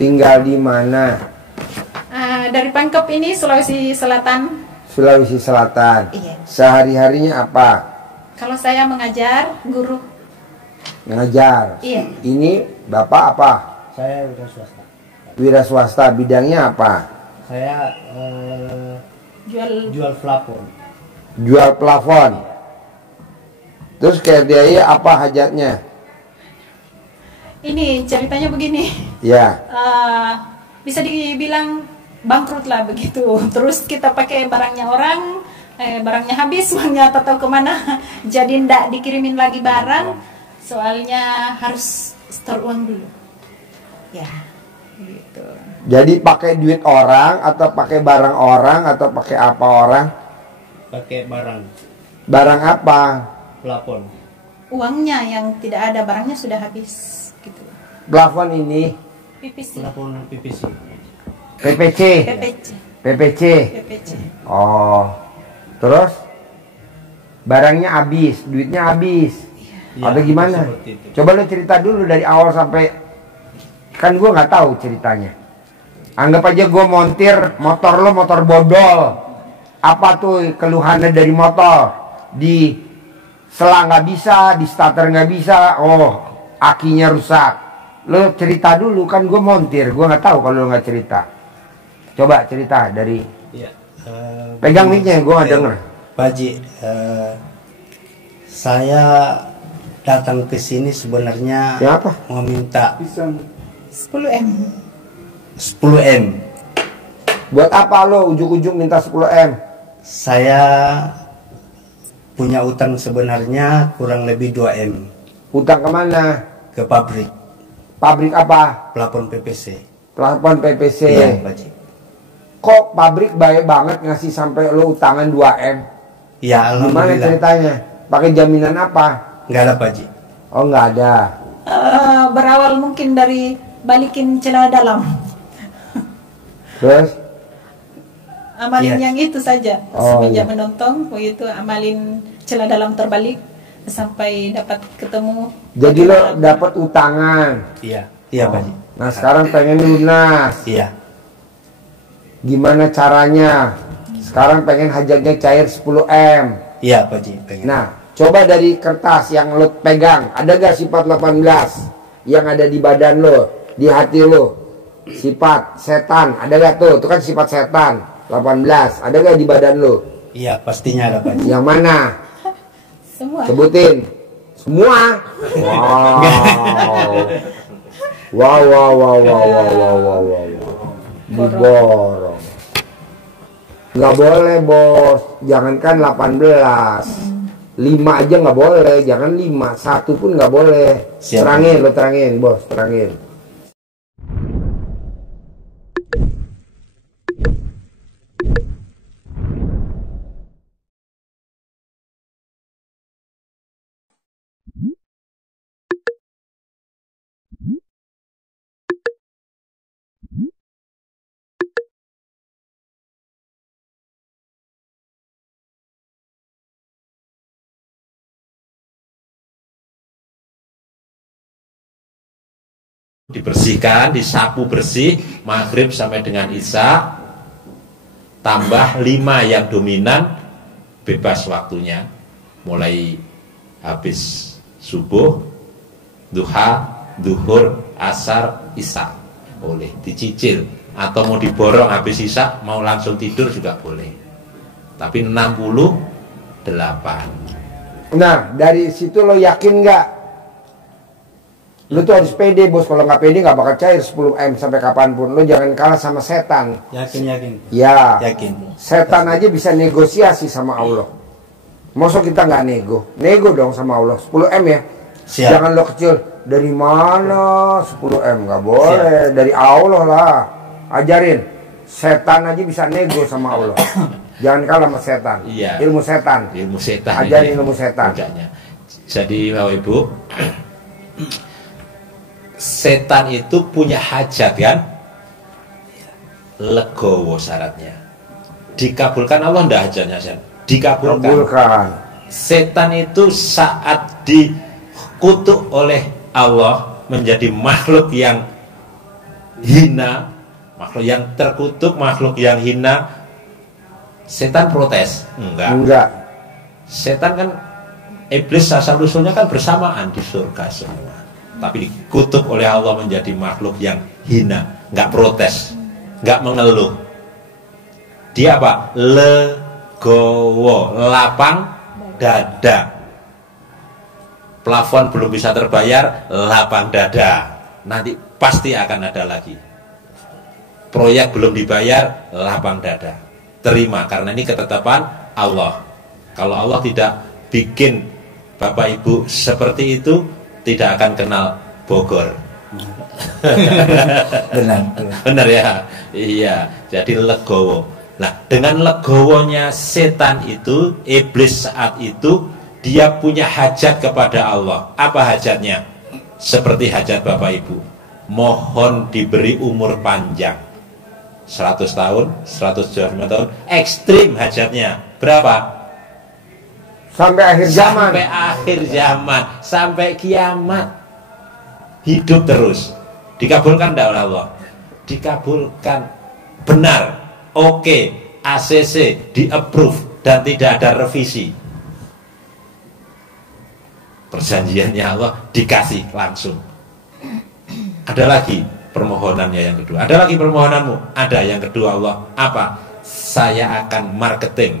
Tinggal di mana? Dari Pangkep ini Sulawesi Selatan. Sulawesi Selatan. Iya. Sehari-harinya apa? Kalau saya mengajar, guru. Mengajar. Iya. Ini Bapak apa? Saya wira swasta. Wira swasta. Bidangnya apa? Saya jual plafon. Jual plafon. Terus KRDI apa hajatnya? Ini ceritanya begini. Ya. Bisa dibilang bangkrut lah begitu. Terus kita pakai barangnya orang, barangnya habis, uangnya tak tahu kemana. Jadi ndak dikirimin lagi barang, soalnya harus store uang dulu. Ya, gitu. Jadi pakai duit orang atau pakai barang orang atau pakai apa orang? Pakai barang. Barang apa? Plafon. Uangnya yang tidak ada, barangnya sudah habis gitu. Plafon ini PPC. Plafon PVC. PPC. PPC. PPC. PPC. Oh. Terus barangnya habis, duitnya habis. Ya, Atau gimana? seperti itu. Coba lu cerita dulu dari awal sampai, kan gue nggak tahu ceritanya. Anggap aja gue montir motor lo, motor bodol. Apa tuh keluhannya dari motor? Di selang nggak bisa, di starter nggak bisa. Oh, akinya rusak. Lo cerita dulu, kan gue montir, gue nggak tahu kalau lo nggak cerita. Coba cerita dari. Ya, Pegang mic-nya, gue nggak denger. Pak Haji, saya datang ke sini sebenarnya Ya apa? mau minta 10M. 10M. Buat apa lo ujuk-ujuk minta 10M? Saya punya utang sebenarnya kurang lebih 2M Utang kemana? ke pabrik Pabrik apa? plafon PVC. Plafon PPC. Iya, Pak Haji. Kok pabrik baik banget ngasih sampai lo utangan 2M? Ya, Gimana alhamdulillah. ceritanya? Pakai jaminan apa? Nggak ada Pak Haji. Oh, nggak ada. Berawal mungkin dari balikin celana dalam. Terus? Amalin Iya. yang itu saja. Oh, Semenjak iya. menonton, begitu amalin celana dalam terbalik sampai dapat ketemu. Jadi lo dapat utangan. Iya, iya Pak Haji. Nah, sekarang pengen lunas. Iya. Gimana caranya? Sekarang pengen hajatnya cair 10M. Iya Pak Haji, pengen. Nah, coba dari kertas yang lo pegang, ada gak sifat 18 yang ada di badan lo, di hati lo? Sifat setan, ada gak tuh? Itu kan sifat setan 18, ada gak di badan lo? Iya, pastinya ada Pak Haji. Yang mana? Semua. Sebutin. Semua? Wow. Wow. Diborong. Nggak boleh bos, jangankan 18, 5 aja nggak boleh, jangan 5, 1 pun nggak boleh. Siap. Terangin bos, terangin. Dibersihkan, disapu bersih, maghrib sampai dengan isya, tambah 5 yang dominan, bebas waktunya, mulai habis subuh, duha, duhur, asar, isya, boleh dicicil, atau mau diborong habis isya, mau langsung tidur juga boleh, tapi 68. Nah, dari situ lo yakin nggak? Lo tuh harus pede bos, kalau nggak pede nggak bakal cair 10M sampai kapanpun. Lo jangan kalah sama setan. Yakin. Ya, Yakin. setan aja bisa negosiasi sama Allah. Masa kita nggak nego? Nego dong sama Allah. 10M ya. Siap. Jangan lo kecil. Dari mana 10M? Nggak boleh. Dari Allah lah. Ajarin. Setan aja bisa nego sama Allah. Jangan kalah sama setan. Iya. Ilmu setan. Ilmu setan. Ajarin ini ilmu setan. budaknya. Jadi Bapak Ibu, setan itu punya hajat kan? Legowo syaratnya. Dikabulkan Allah ndak hajatnya, Sen? Dikabulkan. Kabulkan. Setan itu saat dikutuk oleh Allah menjadi makhluk yang hina, makhluk yang terkutuk, makhluk yang hina, setan protes? Enggak. Setan kan, iblis asal usulnya kan bersamaan di surga semua, tapi dikutuk oleh Allah menjadi makhluk yang hina, enggak protes, enggak mengeluh. Dia apa? Legowo, lapang dada. Plafon belum bisa terbayar, lapang dada. Nanti pasti akan ada lagi. Proyek belum dibayar, lapang dada. Terima, karena ini ketetapan Allah. Kalau Allah tidak bikin Bapak Ibu seperti itu, tidak akan kenal Bogor. Benar ya? Iya, jadi legowo. Nah, dengan legowonya setan itu, iblis saat itu, dia punya hajat kepada Allah. Apa hajatnya? Seperti hajat Bapak Ibu, mohon diberi umur panjang, 100 tahun, 125 tahun, ekstrim hajatnya. Berapa? Sampai akhir zaman. Sampai akhir zaman, sampai kiamat. Hidup terus. Dikabulkan tidak oleh Allah? Dikabulkan. Benar. Oke, ACC di-approve dan tidak ada revisi. Perjanjiannya Allah dikasih langsung. Ada lagi permohonannya yang kedua. Ada lagi permohonanmu? Ada yang kedua Allah. Apa? Saya akan marketing.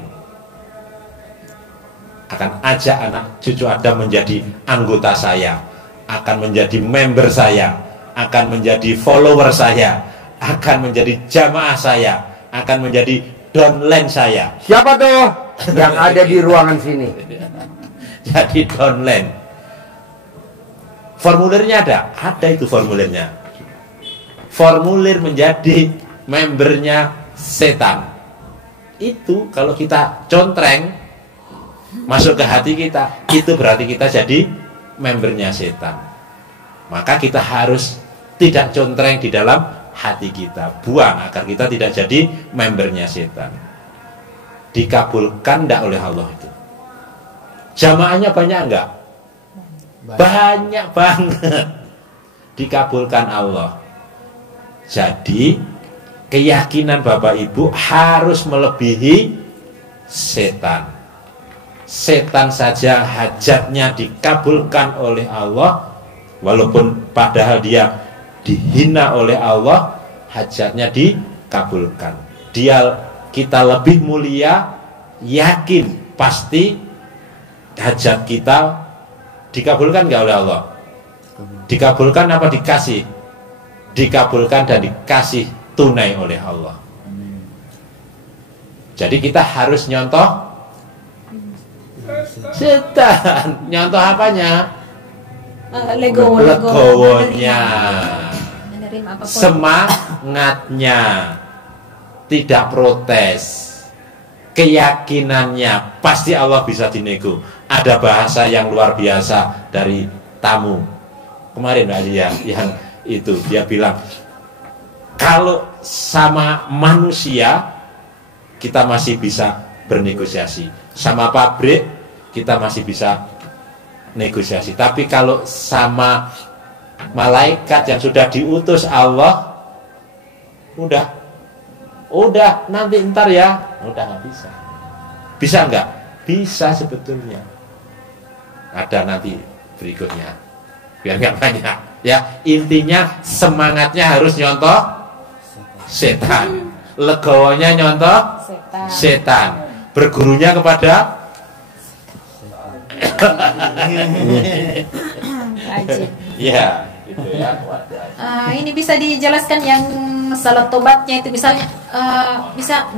Akan ajak anak cucu Adam menjadi anggota saya, akan menjadi member saya, akan menjadi follower saya, akan menjadi jamaah saya, akan menjadi downline saya. Siapa tuh yang ada di ruangan sini? Jadi downline. Formulirnya ada itu formulirnya. Formulir menjadi membernya setan. Itu kalau kita contreng masuk ke hati kita, itu berarti kita jadi membernya setan. Maka kita harus tidak contreng di dalam hati kita, buang agar kita tidak jadi membernya setan. Dikabulkan tidak oleh Allah itu. Jamaahnya banyak enggak? Banyak banget. Dikabulkan Allah. Jadi keyakinan Bapak Ibu harus melebihi setan. Setan saja hajatnya dikabulkan oleh Allah, walaupun padahal dia dihina oleh Allah, hajatnya dikabulkan. Kita lebih mulia, yakin pasti hajat kita dikabulkan nggak oleh Allah? Dikabulkan apa dikasih? Dikabulkan dan dikasih tunai oleh Allah. Jadi kita harus nyontoh setan. Nyontoh apanya? Legowonya, semangatnya, tidak protes, keyakinannya pasti Allah bisa dinego. Ada bahasa yang luar biasa dari tamu kemarin Mbak Lia yang itu, dia bilang kalau sama manusia kita masih bisa bernegosiasi, sama pabrik kita masih bisa negosiasi, tapi kalau sama malaikat yang sudah diutus Allah, udah nanti ntar ya, udah nggak bisa. Bisa nggak? Bisa sebetulnya. Ada nanti berikutnya, biar nggak banyak. Ya, intinya semangatnya harus nyontoh setan, legowonya nyontoh setan, bergurunya kepada ya, gitu ya. Ini bisa dijelaskan yang salat tobatnya itu misalnya bisa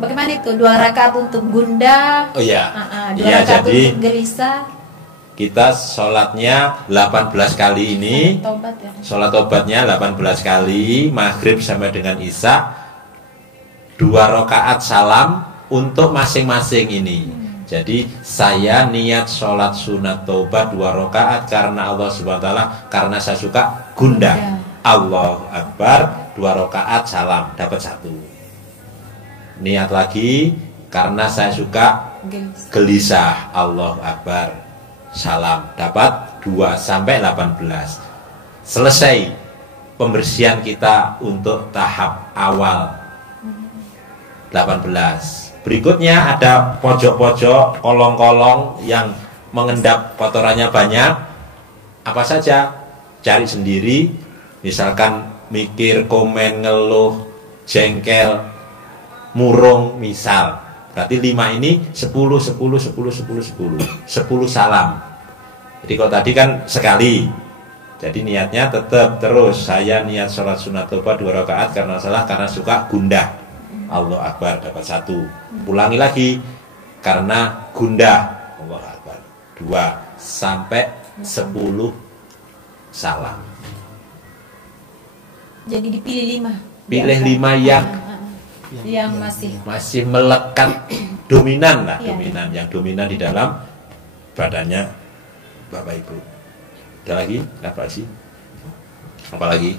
bagaimana itu 2 rakaat untuk gundah. Oh iya. 2 Iya, rakaat jadi untuk gelisah. kita sholatnya 18 kali ini. Tobat ya. Sholat tobatnya 18 kali, maghrib sampai dengan isya, 2 rakaat salam untuk masing-masing ini. Jadi saya niat sholat sunat tobat 2 rakaat karena Allah SWT, karena saya suka gundah. Allahu Akbar, 2 rakaat salam, dapat 1. Niat lagi karena saya suka gelisah. Allahu Akbar, salam, dapat 2 sampai 18. Selesai. pembersihan kita untuk tahap awal 18. Berikutnya ada pojok-pojok, kolong-kolong yang mengendap kotorannya banyak. Apa saja? Cari sendiri. Misalkan mikir, komen, ngeluh, jengkel, murung, misal. Berarti 5 ini 10 salam. Jadi kalau tadi kan sekali. Jadi niatnya tetap terus. Saya niat sholat sunat toba 2 rakaat karena salah, karena suka gundah. Allah Akbar, dapat 1. Ulangi lagi karena gundah. Allah Akbar. 2 sampai 10 salam. Jadi dipilih 5. Pilih 5 yang masih melekat dominan lah, yang dominan di dalam badannya Bapak Ibu. Ada lagi? Apa sih? Apa lagi?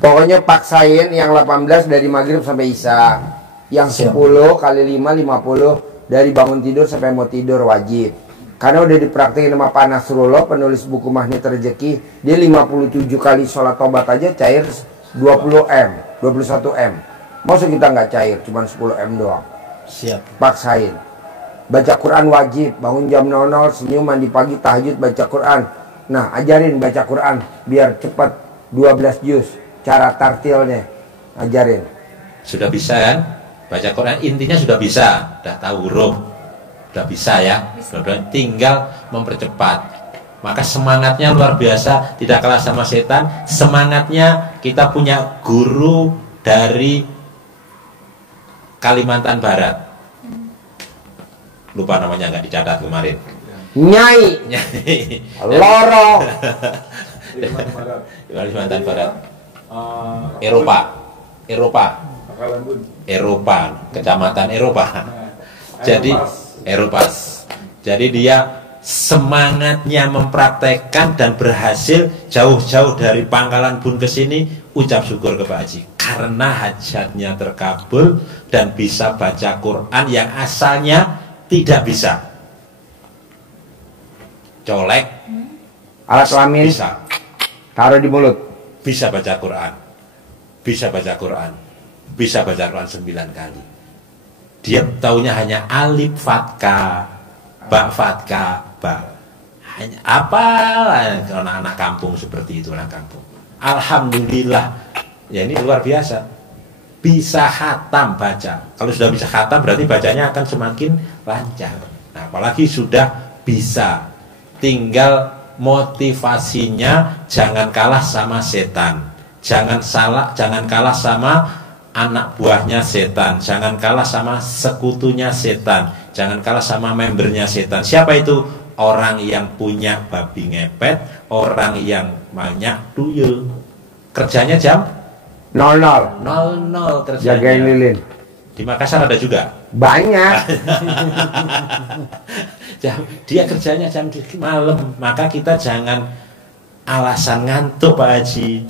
Pokoknya paksain yang 18 dari maghrib sampai isya. Yang 10 kali 5, 50 dari bangun tidur sampai mau tidur wajib. Karena udah dipraktekin sama Pak Nasrullah, penulis buku Magnet Rezeki. Dia 57 kali sholat tobat aja cair 20 M, 21 M. Maksud kita nggak cair, cuma 10 M doang. Siap. Paksain. Baca Quran wajib, bangun jam 00, senyum, mandi pagi, tahajud, baca Quran. Nah, ajarin baca Quran biar cepat 12 juz. Cara tartilnya ajarin. Sudah bisa kan? Baca Quran intinya sudah bisa, sudah tahu huruf, sudah bisa ya. Sudah tinggal mempercepat. Maka semangatnya luar biasa, tidak kalah sama setan. Semangatnya kita punya guru dari Kalimantan Barat. Lupa namanya, nggak dicatat kemarin. Nyai Lorong Kalimantan Barat. Eropa, kecamatan Eropa. Jadi Eropas. Jadi dia semangatnya mempraktekkan dan berhasil jauh-jauh dari Pangkalan Bun ke sini. Ucap syukur ke Pak Haji karena hajatnya terkabul dan bisa baca Quran yang asalnya tidak bisa. Colek, alat kelamin bisa. taruh di mulut. Bisa baca Quran. Bisa baca Quran. Bisa baca Quran 9 kali. Dia taunya hanya alif fatka, ba fatka, ba. Hanya apalah anak-anak kampung seperti itu, anak kampung. Alhamdulillah. Ya ini luar biasa. Bisa khatam baca. Kalau sudah bisa khatam berarti bacanya akan semakin lancar. Nah, apalagi sudah bisa. Tinggal motivasinya jangan kalah sama setan. Jangan kalah sama anak buahnya setan. Jangan kalah sama sekutunya setan. Jangan kalah sama membernya setan. Siapa itu? Orang yang punya babi ngepet, orang yang banyak tuyul. Kerjanya jam 00 kerjanya. jagain lilin. Di Makassar ada juga. Banyak. Dia kerjanya jam malam. Maka kita jangan alasan ngantuk Pak Haji.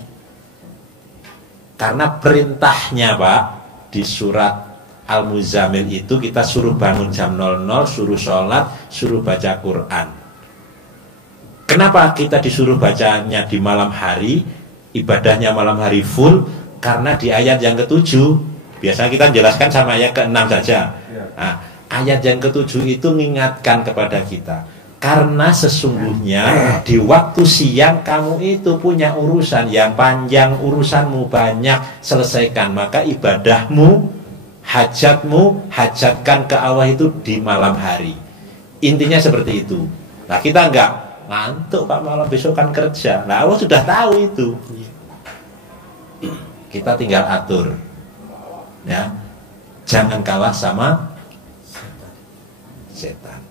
Karena perintahnya Pak di surat Al-Muzammil itu kita suruh bangun jam 00, suruh sholat, suruh baca Quran. Kenapa kita disuruh bacanya di malam hari, ibadahnya malam hari full? Karena di ayat yang ke-7, biasanya kita jelaskan sama ayat ke-6 saja. Nah, ayat yang ke-7 itu mengingatkan kepada kita, karena sesungguhnya di waktu siang kamu itu punya urusan yang panjang, urusanmu banyak, selesaikan. Maka ibadahmu, hajatmu, hajatkan ke Allah itu di malam hari. Intinya seperti itu. Nah, kita enggak ngantuk Pak, malam besok kan kerja. Nah, Allah sudah tahu itu. Kita tinggal atur. Ya. Jangan kalah sama setan.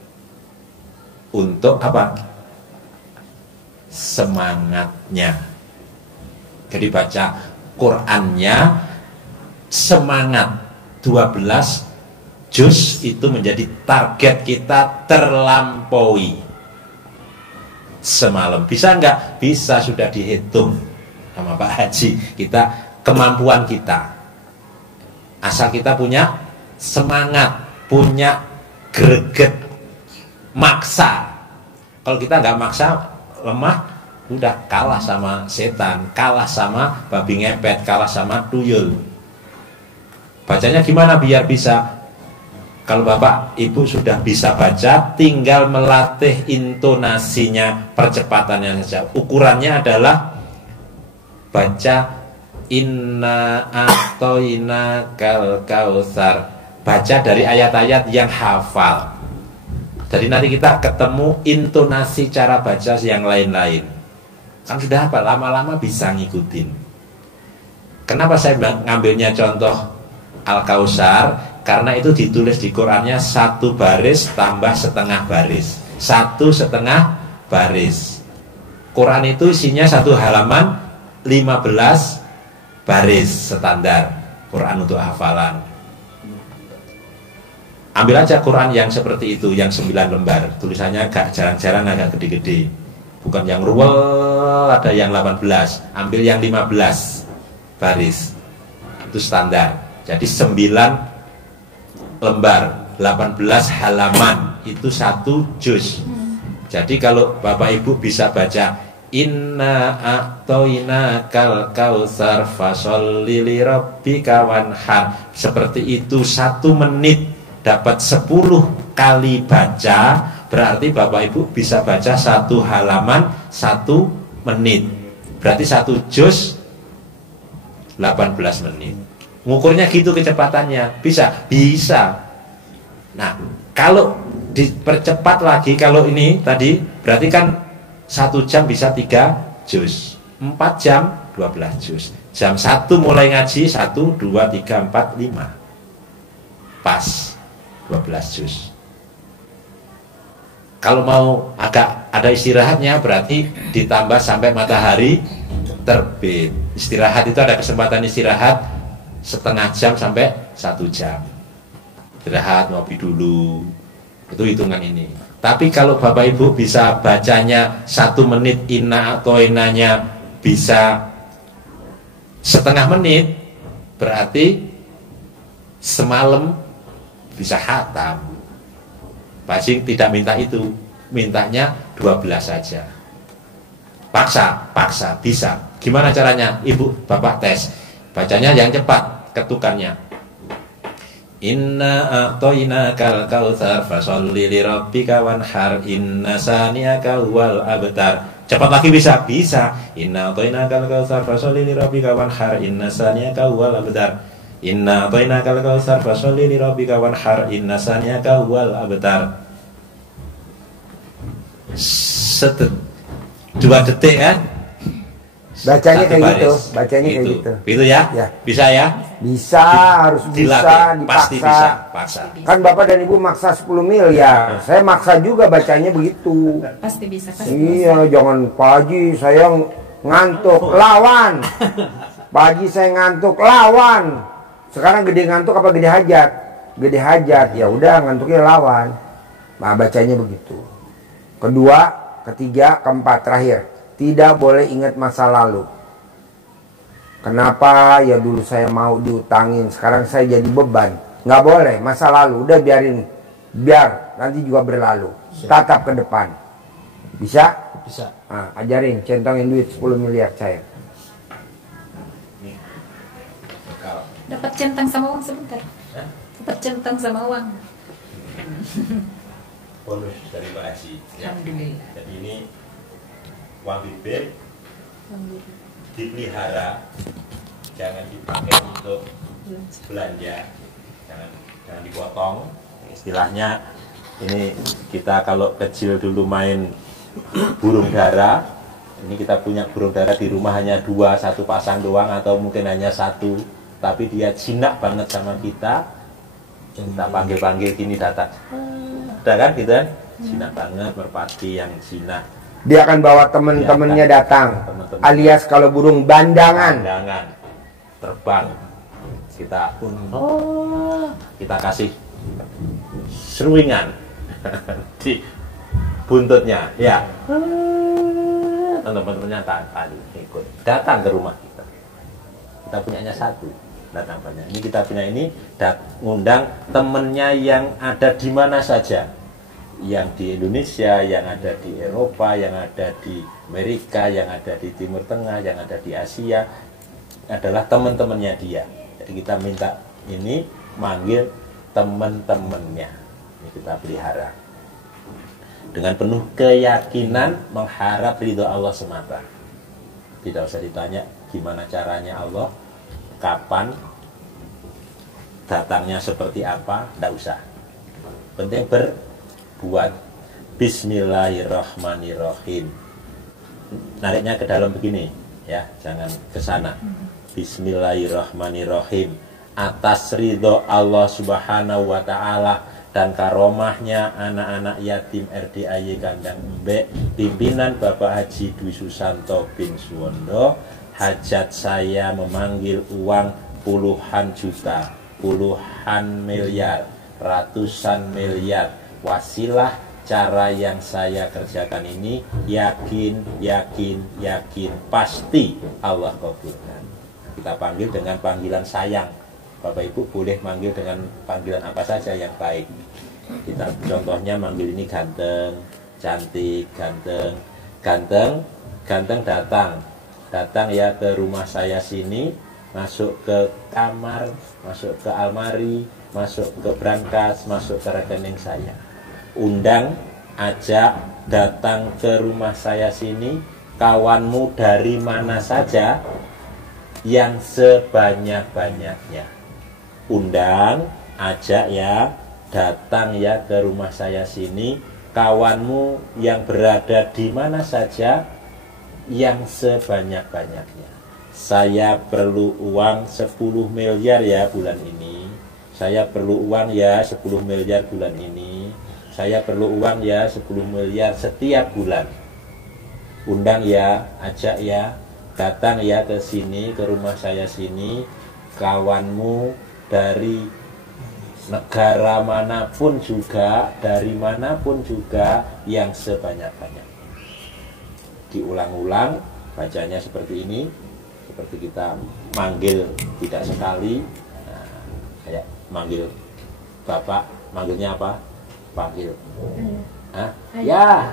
Untuk apa? Semangatnya. Jadi baca Qur'annya semangat 12 juz itu menjadi target kita terlampaui semalam. Bisa enggak? Bisa, sudah dihitung sama Pak Haji. Kita kemampuan kita. Asal kita punya semangat, punya greget, maksa. Kalau kita nggak maksa, lemah, udah kalah sama setan, kalah sama babi ngepet, kalah sama tuyul. Bacanya gimana biar bisa? Kalau Bapak Ibu sudah bisa baca, tinggal melatih intonasinya, percepatannya saja. Ukurannya adalah baca inna a'toina kal kautsar. Baca dari ayat-ayat yang hafal. Jadi nanti kita ketemu intonasi cara baca yang lain-lain. Kan sudah apa? Lama-lama bisa ngikutin. Kenapa saya ngambilnya contoh Al-Kautsar? Karena itu ditulis di Qurannya 1 baris tambah setengah baris, 1,5 baris. Quran itu isinya 1 halaman 15 baris standar Quran untuk hafalan. Ambil aja Quran yang seperti itu, yang 9 lembar, tulisannya agak jarang-jarang, agak gede-gede, bukan yang ruwel, ada yang 18. Ambil yang 15 baris, itu standar. Jadi 9 lembar, 18 halaman, itu 1 juz. Jadi kalau Bapak Ibu bisa baca inna a'toina kal kautsar fasholli li rabbika wanhar, seperti itu 1 menit dapat 10 kali baca, berarti Bapak Ibu bisa baca 1 halaman 1 menit. Berarti 1 juz 18 menit. Ngukurnya gitu kecepatannya. Bisa? Bisa. Nah, kalau dipercepat lagi, kalau ini tadi berarti kan 1 jam bisa 3 juz, 4 jam 12 juz. Jam 1 mulai ngaji, 1, 2, 3, 4, 5, pas 12 juz. Kalau mau agak ada istirahatnya, berarti ditambah sampai matahari terbit. Istirahat itu ada kesempatan istirahat setengah jam sampai 1 jam. Istirahat, ngopi dulu. Itu hitungan ini. Tapi kalau Bapak Ibu bisa bacanya 1 menit, inna atau inanya bisa setengah menit, berarti semalam bisa khatam. Pasing tidak minta itu, mintanya 12 saja. Paksa, bisa. Gimana caranya? Ibu, Bapak tes. Bacanya yang cepat, ketukannya. Inna a'toina kal kautsar fasholli li rabbika wanhar inna saniyaka huwal abtar. Cepat lagi bisa? Bisa. Inna a'toina kal kautsar fasholli li rabbika wanhar inna saniyaka huwal abtar. Inna a'toina kal kautsar fasholli li rabbika wanhar inna saniyaka huwal abtar. 2 detik kan? Bacanya Satu kayak baris. gitu, bacanya kayak gitu. Itu ya? Ya. Bisa ya? Bisa, harus Dilatih. bisa, Pasti dipaksa. bisa, paksa. Kan Bapak dan Ibu maksa 10 miliar. Saya maksa juga bacanya begitu. Pasti bisa, pasti Iya, jangan Pak Haji saya ngantuk, lawan. Pak Haji saya ngantuk, lawan. Sekarang gede ngantuk apa gede hajat? Gede hajat, ya udah ngantuknya lawan. Nah, bacanya begitu. Kedua, ketiga, keempat, terakhir. Tidak boleh ingat masa lalu. Kenapa? Ya dulu saya mau diutangin, sekarang saya jadi beban. Nggak boleh, masa lalu. Udah biarin. Biar, nanti juga berlalu. Tatap ke depan. Bisa? Bisa. Nah, ajarin, centongin duit 10 miliar cair. Dapat centang sama uang sebentar. Dapat centang sama uang. Bonus dari Pak Haji. Ya. Alhamdulillah. Jadi ini uang bibir dipelihara, jangan dipakai untuk belanja, jangan dipotong. Istilahnya ini kita kalau kecil dulu main burung dara, ini kita punya burung dara di rumah hanya 2, 1 pasang doang atau mungkin hanya 1, tapi dia jinak banget sama kita panggil-panggil gini datang, udah kan gitu kan, jinak banget, merpati yang jinak. Dia akan bawa teman-temannya datang. Teman-teman. Alias kalau burung bandangan. Terbang. Kita kasih seruingan di buntutnya, ya. Teman-temannya tadi ikut datang ke rumah kita. Kita punyanya 1, datang banyak. Ini kita punya ini ngundang temennya yang ada di mana saja. yang di Indonesia, yang ada di Eropa, yang ada di Amerika, yang ada di Timur Tengah, yang ada di Asia adalah teman-temannya dia. Jadi kita minta ini manggil teman-temannya. Ini kita pelihara dengan penuh keyakinan, mengharap ridho Allah semata. Tidak usah ditanya gimana caranya Allah, kapan, datangnya seperti apa, tidak usah. Penting berbuat. Bismillahirrahmanirrahim. Nariknya ke dalam begini, ya, jangan ke sana. Bismillahirrahmanirrahim. Atas ridho Allah Subhanahu wa Ta'ala dan karomahnya anak-anak yatim RDAY Kandang Embek, pimpinan Bapak Haji Dwi Susanto bin Suwondo, hajat saya memanggil uang puluhan juta, puluhan miliar, ratusan miliar. Wasilah cara yang saya kerjakan ini yakin pasti Allah kabulkan. Kita panggil dengan panggilan sayang. Bapak Ibu boleh manggil dengan panggilan apa saja yang baik. Kita contohnya manggil ini ganteng, cantik, ganteng datang ya ke rumah saya sini, masuk ke kamar, masuk ke almari, masuk ke brankas, masuk ke rekening saya. Undang, ajak datang ke rumah saya sini kawanmu dari mana saja yang sebanyak-banyaknya. Undang, ajak ya, datang ya ke rumah saya sini kawanmu yang berada di mana saja yang sebanyak-banyaknya. Saya perlu uang 10 miliar ya bulan ini. Saya perlu uang ya 10 miliar bulan ini. Saya perlu uang ya 10 miliar setiap bulan. Undang ya, ajak ya, datang ya ke sini, ke rumah saya sini kawanmu dari negara manapun juga, dari manapun juga yang sebanyak-banyak. Diulang-ulang, bacanya seperti ini, seperti kita manggil tidak sekali. Nah, kayak manggil Bapak, manggilnya apa? Panggil. Hah? Ya.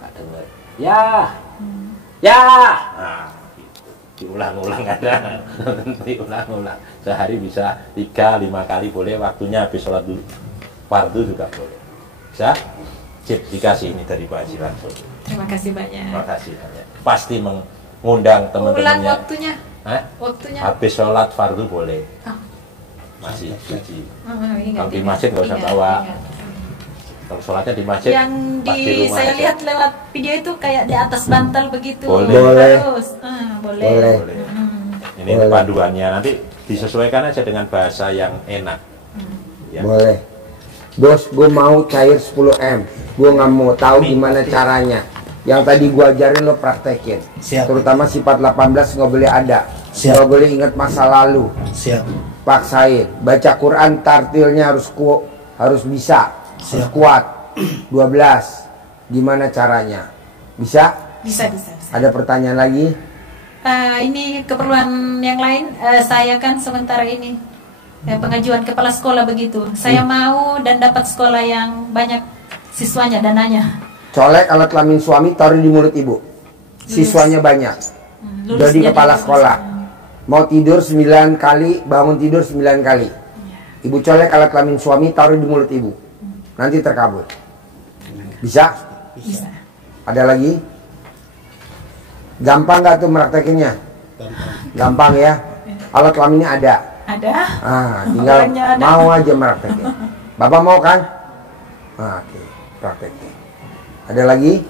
Pak dengar. Ya. Ya. Nah, diulang-ulang ada. Diulang-ulang. Sehari bisa 3-5 kali boleh, waktunya habis sholat fardu juga boleh. Bisa? Cip, dikasih ini dari Pak Haji langsung. Terima kasih banyak. Terima kasih banyak. Pasti mengundang teman-temannya. Ulang waktunya. Hah? Waktunya. Habis sholat fardu boleh. Oh. Masih gaji. Ingat, Kalau di masjid nggak usah bawa. Kalau sholatnya di masjid, yang pas di rumah saya aja. lihat lewat video itu kayak di atas bantal begitu. Boleh. Terus, boleh. Boleh. Ini Boleh. panduannya, nanti disesuaikan aja dengan bahasa yang enak. Ya. Boleh. Bos, gue mau cair 10M. Gue nggak mau tahu gimana caranya. Yang tadi gue ajarin lo praktekin. Siap. Terutama sifat 18 nggak boleh ada. Siap. Nggak boleh ingat masa lalu. Siap. Paksain. Baca Quran tartilnya harus bisa. Harus kuat. 12. Gimana caranya? Bisa? Bisa. Ada pertanyaan lagi? Ini keperluan yang lain, saya kan sementara ini pengajuan kepala sekolah begitu. Saya mau dan dapat sekolah yang banyak siswanya, dananya. Colek alat kelamin suami, taruh di mulut ibu. Siswanya banyak. Lulus Jadi kepala lulus. sekolah. Mau tidur 9 kali, bangun tidur 9 kali. Ibu colek alat kelamin suami, taruh di mulut ibu. Nanti terkabul. Bisa? Bisa. Ada lagi? Gampang nggak tuh meraktekinnya? Gampang ya? Alat kelaminnya ada. Ada. Tinggal Orangnya ada. mau aja meraktekin. Bapak mau kan? Oke, praktekin. Ada lagi?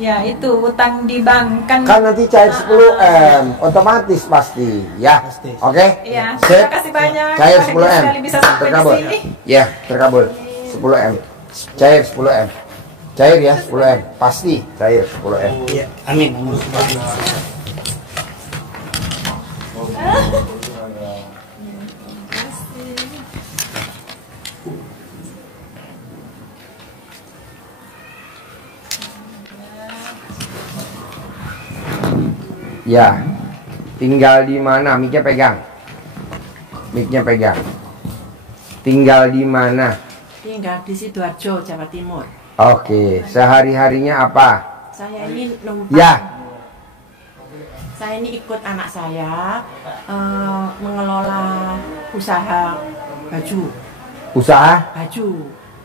Ya itu utang di bank kan. Kan nanti cair 10M, otomatis pasti, ya. Pasti. Oke? Iya. Sip. Terima kasih banyak. Cair Bahagia 10M. sekali bisa sampai di Terkabul. sini. Ya, terkabul. 10M. Cair 10M. Cair ya 10M. Pasti cair 10M. Iya. Amin. Ya. Tinggal di mana? Mic-nya pegang. Mic-nya pegang. Tinggal di mana? Tinggal di Sidoarjo, Jawa Timur. Oke, sehari-harinya apa? Saya ini numpang. Ya. Saya ini ikut anak saya mengelola usaha baju. Usaha? Baju.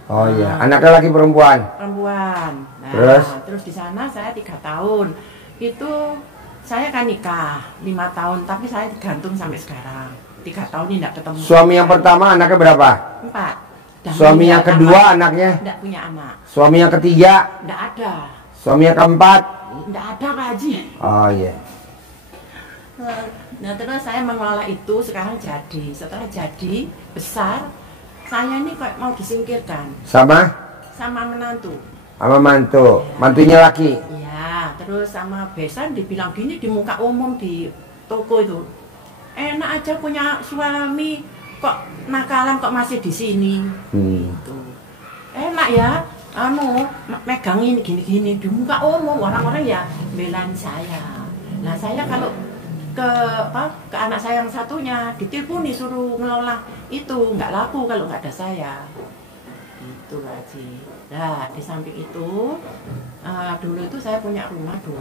Oh iya, anaknya laki perempuan? Perempuan. Nah, Terus di sana saya 3 tahun. Itu saya kan nikah 5 tahun, tapi saya digantung sampai sekarang. 3 tahun ini tidak ketemu. Suami yang pertama anaknya berapa? 4. Suami yang kedua anaknya? Tidak punya anak. Suami yang ketiga? Tidak ada. Suami yang keempat? Tidak ada Pak Haji. Oh iya. Nah terus saya mengelola itu sekarang jadi. Setelah jadi besar, saya ini kok mau disingkirkan Sama? sama menantu. Sama mantu? Mantunya laki? Ya, terus sama besan dibilang gini di muka umum di toko itu. Enak aja punya suami, kok nakalan kok masih di sini. Gitu. Enak ya, megangin gini-gini di muka umum, orang-orang ya belain saya. Nah saya kalau ke anak saya yang satunya diteleponi suruh ngelola itu nggak laku kalau nggak ada saya. Itu Haji. Nah di samping itu dulu itu saya punya rumah 2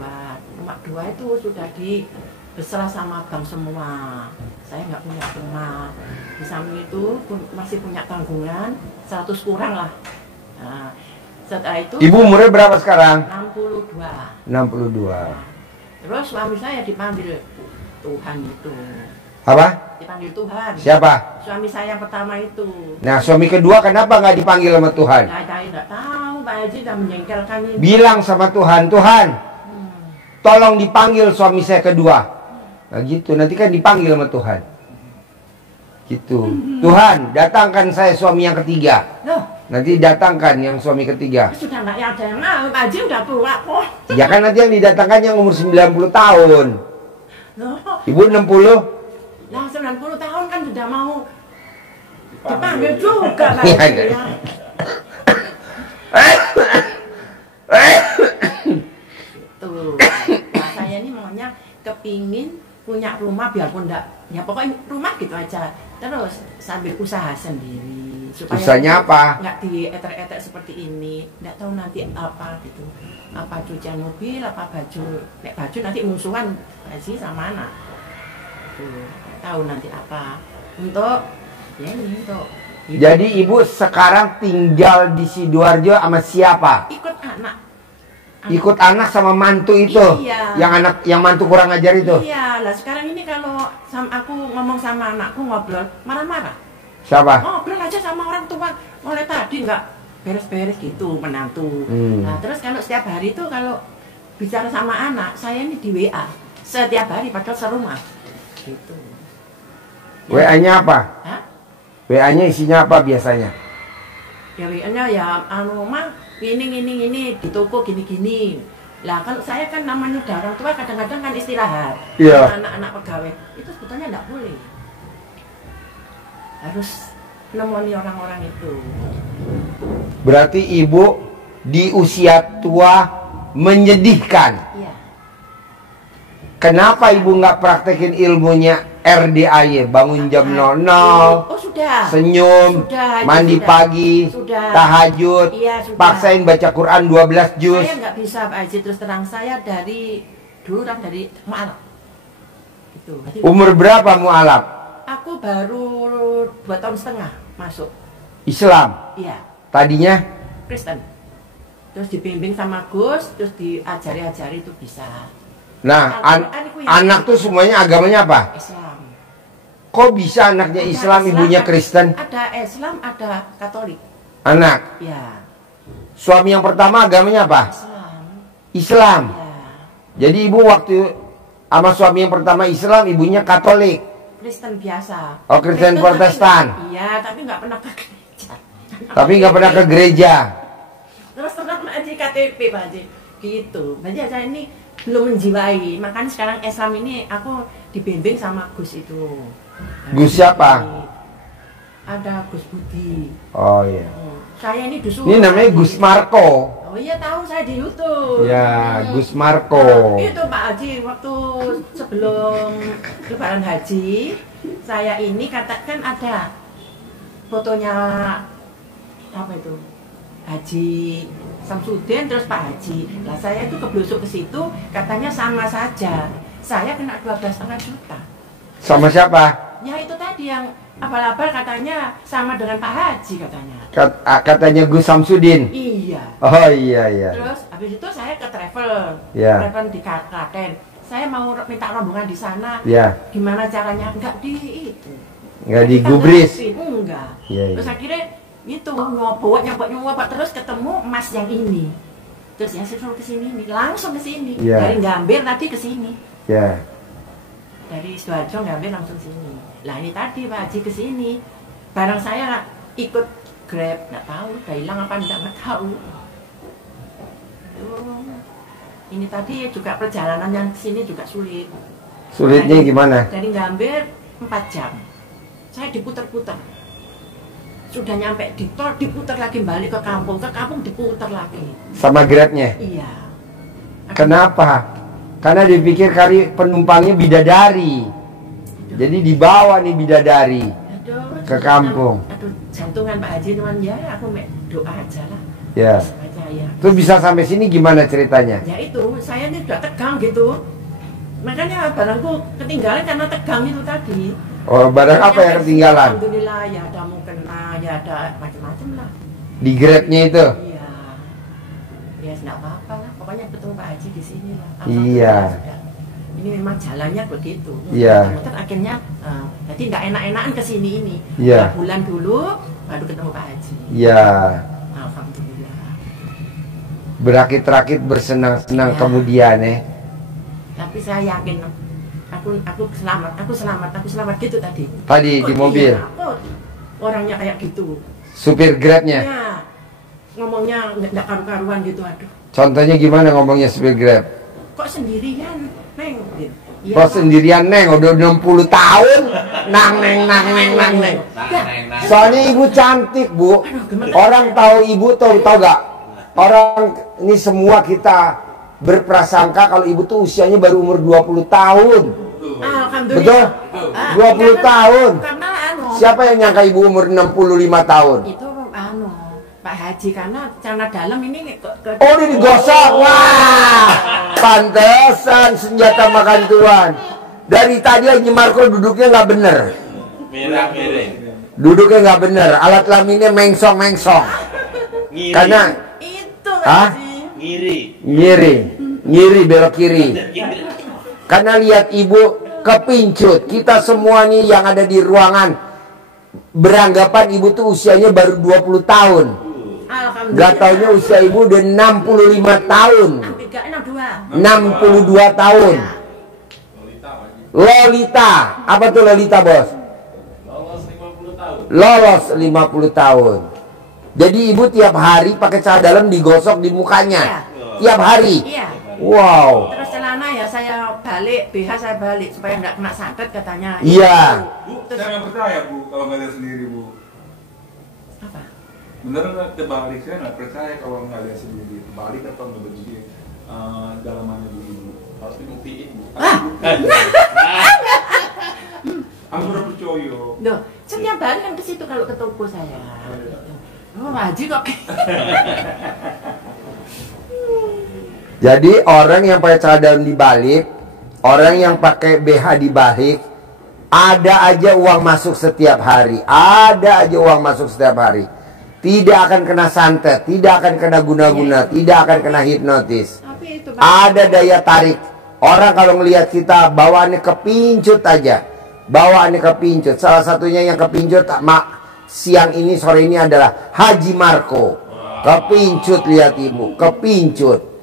itu sudah dibeserah sama bank semua. Saya nggak punya rumah. Di samping itu masih punya tanggungan 100 kurang lah. Nah, setelah itu Ibu umurnya berapa sekarang? 62. 62. Terus suami saya dipanggil Tuhan itu. Apa? Dipanggil Tuhan. Siapa? Suami saya yang pertama itu. Nah, suami kedua kenapa nggak dipanggil sama Tuhan? Nah, saya nggak tahu, Pak Haji udah menjengkelkan ini. Bilang sama Tuhan, Tuhan, tolong dipanggil suami saya kedua. Nah gitu, nanti kan dipanggil sama Tuhan. Gitu. Tuhan, datangkan saya suami yang ketiga. Loh, Nanti datangkan yang suami ketiga. sudah nggak ada yang mau, Pak Haji udah tua kok. Ya kan nanti yang didatangkan yang umur 90 tahun. Loh, Ibu 60? nah 90 tahun kan sudah mau dipanggil juga Pak Iya, Haji iya. ya. Tuh, nah, saya ini maunya kepingin punya rumah biarpun enggak, ya pokoknya rumah gitu aja. Terus sambil usaha sendiri supaya Usahanya apa? nggak dieter-eter seperti ini. Nggak tahu nanti apa gitu, apa cucian mobil, apa baju. Nek baju nanti musuhan sih sama anak. Tuh, nggak tahu nanti apa. Untuk ya ini untuk hidup. Jadi ibu sekarang tinggal di Sidoarjo sama siapa? Ikut anak. Ikut anak sama mantu itu? Iya. Yang mantu kurang ajar itu? Iya, lah sekarang ini kalau aku ngomong sama anakku ngobrol, marah-marah. Siapa? Ngobrol aja sama orang tua, mulai tadi nggak beres-beres gitu menantu. Nah terus kalau setiap hari itu kalau bicara sama anak, saya ini di WA setiap hari padahal serumah. Gitu. WA-nya apa? Hah? WA-nya isinya apa biasanya? Ya WA-nya ya mah ini di toko gini-gini. Lah kalau saya kan namanya udah orang tua kadang-kadang kan istirahat. Iya. Anak-anak pegawai itu sebetulnya enggak boleh. Harus nemoni orang-orang itu. Berarti ibu di usia tua menyedihkan. Iya. Kenapa ibu nggak praktekin ilmunya RDAY? Bangun jam 00, Oh sudah. senyum, Sudah, mandi sudah. pagi, Sudah. tahajud, Iya, sudah. paksain baca Quran 12 juz. Saya nggak bisa Pak Haji, terus terang saya dari dulu kan dari mualaf. Gitu. Jadi, Umur berapa mualaf? aku baru 2 tahun setengah masuk. Islam. Iya. Tadinya Kristen. Terus dibimbing sama Gus, terus diajari-ajari itu bisa. nah, anak tuh semuanya agamanya apa? Islam. Kok bisa anaknya Ada Islam, ibunya Kristen? Ada Islam, ada Katolik. Anak. Ya, Suami yang pertama agamanya apa? Islam. Islam. Ya, Jadi ibu waktu sama suami yang pertama Islam, ibunya Katolik. Kristen biasa. Oh, Kristen Protestan. Iya, tapi nggak pernah ke gereja. Tapi nggak pernah ke gereja. Terus terang aja KTP Pak Haji. Gitu. Berarti saya ini belum menjiwai. Makanya sekarang Islam ini aku dibimbing sama Gus itu. Gus siapa? Ada Gus Budi. Oh iya. Saya ini disuruh. Ini namanya Gus Marco. Oh iya tahu saya di YouTube. Ya, Gus Marco. Itu Pak Haji waktu sebelum Lebaran Haji, saya ini katakan ada fotonya apa itu? Haji Samsudin terus Pak Haji. Lah saya itu keblusuk ke situ, katanya sama saja. Saya kena 12,5 juta. Sama siapa? Ya itu tadi yang abal-abal katanya sama dengan Pak Haji katanya. Katanya Gus Samsudin. Iya. Oh iya. Terus habis itu saya ke travel, Ya. travel di Klaten. Saya mau minta rombongan di sana. Ya. Gimana caranya? Enggak di itu. Nggak digubris. Enggak. Iya. Terus akhirnya itu nyoba terus ketemu Mas yang ini. Terus ya saya suruh ke sini nih, langsung ke sini. Ya. Dari Gambir tadi ke sini. Ya. Dari Sidoarjo Gambir langsung sini. Lah ini tadi Pak Haji ke sini. Barang saya ikut Grab, nggak tahu, udah hilang apa nggak tahu. Ini tadi juga perjalanan yang ke sini juga sulit. Sulitnya gimana? Dari Gambir 4 jam. Saya diputar-putar. Sudah nyampe di tol, diputar lagi balik ke kampung diputar lagi. Sama Grabnya? Iya. Kenapa? Karena dipikir kali penumpangnya bidadari. Jadi dibawa nih bidadari Aduh, ke kampung. Aduh, jantungan Pak Haji cuman ya aku doa aja lah. Ya. Percaya. Terus bisa sampai sini gimana ceritanya? Ya itu, saya ini udah tegang gitu. Makanya barangku ketinggalan karena tegang itu tadi. Oh, barang apa yang ketinggalan? Alhamdulillah ya ada mukena, ya ada macam-macam lah. Di Grabnya itu? Iya. Ya enggak apa-apa lah. Pokoknya ketemu Pak Haji di sini lah. Iya. Sudah. Ini memang jalannya begitu. Iya. Muter akhirnya, jadi nggak enak-enakan ke sini ini. Iya. 2 bulan dulu baru ketemu Pak Haji. Ya. Alhamdulillah. Berakit-rakit bersenang-senang Ya. kemudian ya. Tapi saya yakin aku selamat gitu tadi. Tadi di mobil. Iya, kok orangnya kayak gitu. Supir Grabnya. Ya, ngomongnya nggak karu-karuan gitu, aduh. Contohnya gimana ngomongnya supir Grab? Kok sendirian, Neng? Gitu. Iya, Kok Pak. sendirian Neng, udah 60 tahun. Nang neng. Soalnya ibu cantik bu. Orang tahu ibu tahu gak? Orang ini semua kita berprasangka kalau ibu tuh usianya baru umur 20 tahun. Alhamdulillah. Betul? 20 tahun. Karena Siapa yang nyangka ibu umur 65 tahun? itu Pak Haji karena celana dalam ini Oh, ini digosok. Wah, pantesan senjata makan tuan. Dari tadi Haji Marco duduknya nggak bener. Miring. Duduknya nggak bener. Alat kelaminnya mengsong. Ngiri. Karena itu Hah? Haji. ngiri belok kiri. Karena lihat ibu kepincut. Kita semua nih yang ada di ruangan beranggapan ibu tuh usianya baru 20 tahun. Alhamdulillah. Gak taunya usia ibu udah 65 tahun. 62. 62 tahun. Lolita. Apa tuh Lolita, Bos? Lolos 50 tahun. Jadi ibu tiap hari pakai celana dalam digosok di mukanya. Tiap hari. Iya. Wow. Terus celana ya saya balik, BH saya balik supaya nggak kena santet katanya. Iya. Bu, saya nggak percaya bu kalau nggak lihat sendiri bu. Apa? Bener nggak terbalik? Saya nggak percaya kalau nggak lihat sendiri. Terbalik atau nggak begini dalamannya begini. Harus dibuktiin bu. Aku udah percaya. Loh, setiap hari kan ke situ kalau ke toko saya. Oh, Haji kok. Jadi orang yang pakai celana dalam dibalik, orang yang pakai BH dibalik, ada aja uang masuk setiap hari. Ada aja uang masuk setiap hari. Tidak akan kena santet, tidak akan kena guna-guna, tidak akan kena hipnotis. Tapi itu Pak. Ada daya tarik. Orang kalau ngelihat kita bawaannya kepincut aja. Bawaannya kepincut. Salah satunya yang kepincut siang ini sore ini adalah Haji Marco. Kepincut, lihat ibu, kepincut.